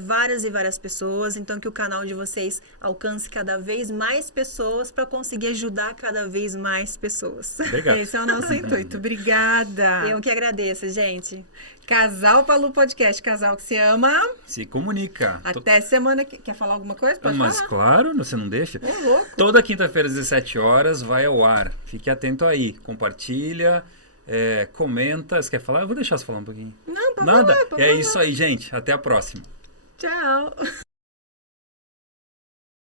várias e várias pessoas, então que o canal de vocês alcance cada vez mais pessoas para conseguir ajudar cada vez mais pessoas. Obrigado. Esse é o nosso intuito. Obrigada. Eu que agradeço, gente. Casal Palu Podcast, casal que se ama. Se comunica. Até semana que... Quer falar alguma coisa? Pode Mas falar. claro, você não deixa. Ô, louco. Toda quinta-feira às 17 horas vai ao ar. Fique atento aí. Compartilha, comenta. Você quer falar? Eu vou deixar você falar um pouquinho. Não, pode Nada? falar, pode É falar. isso aí, gente. Até a próxima. Tchau.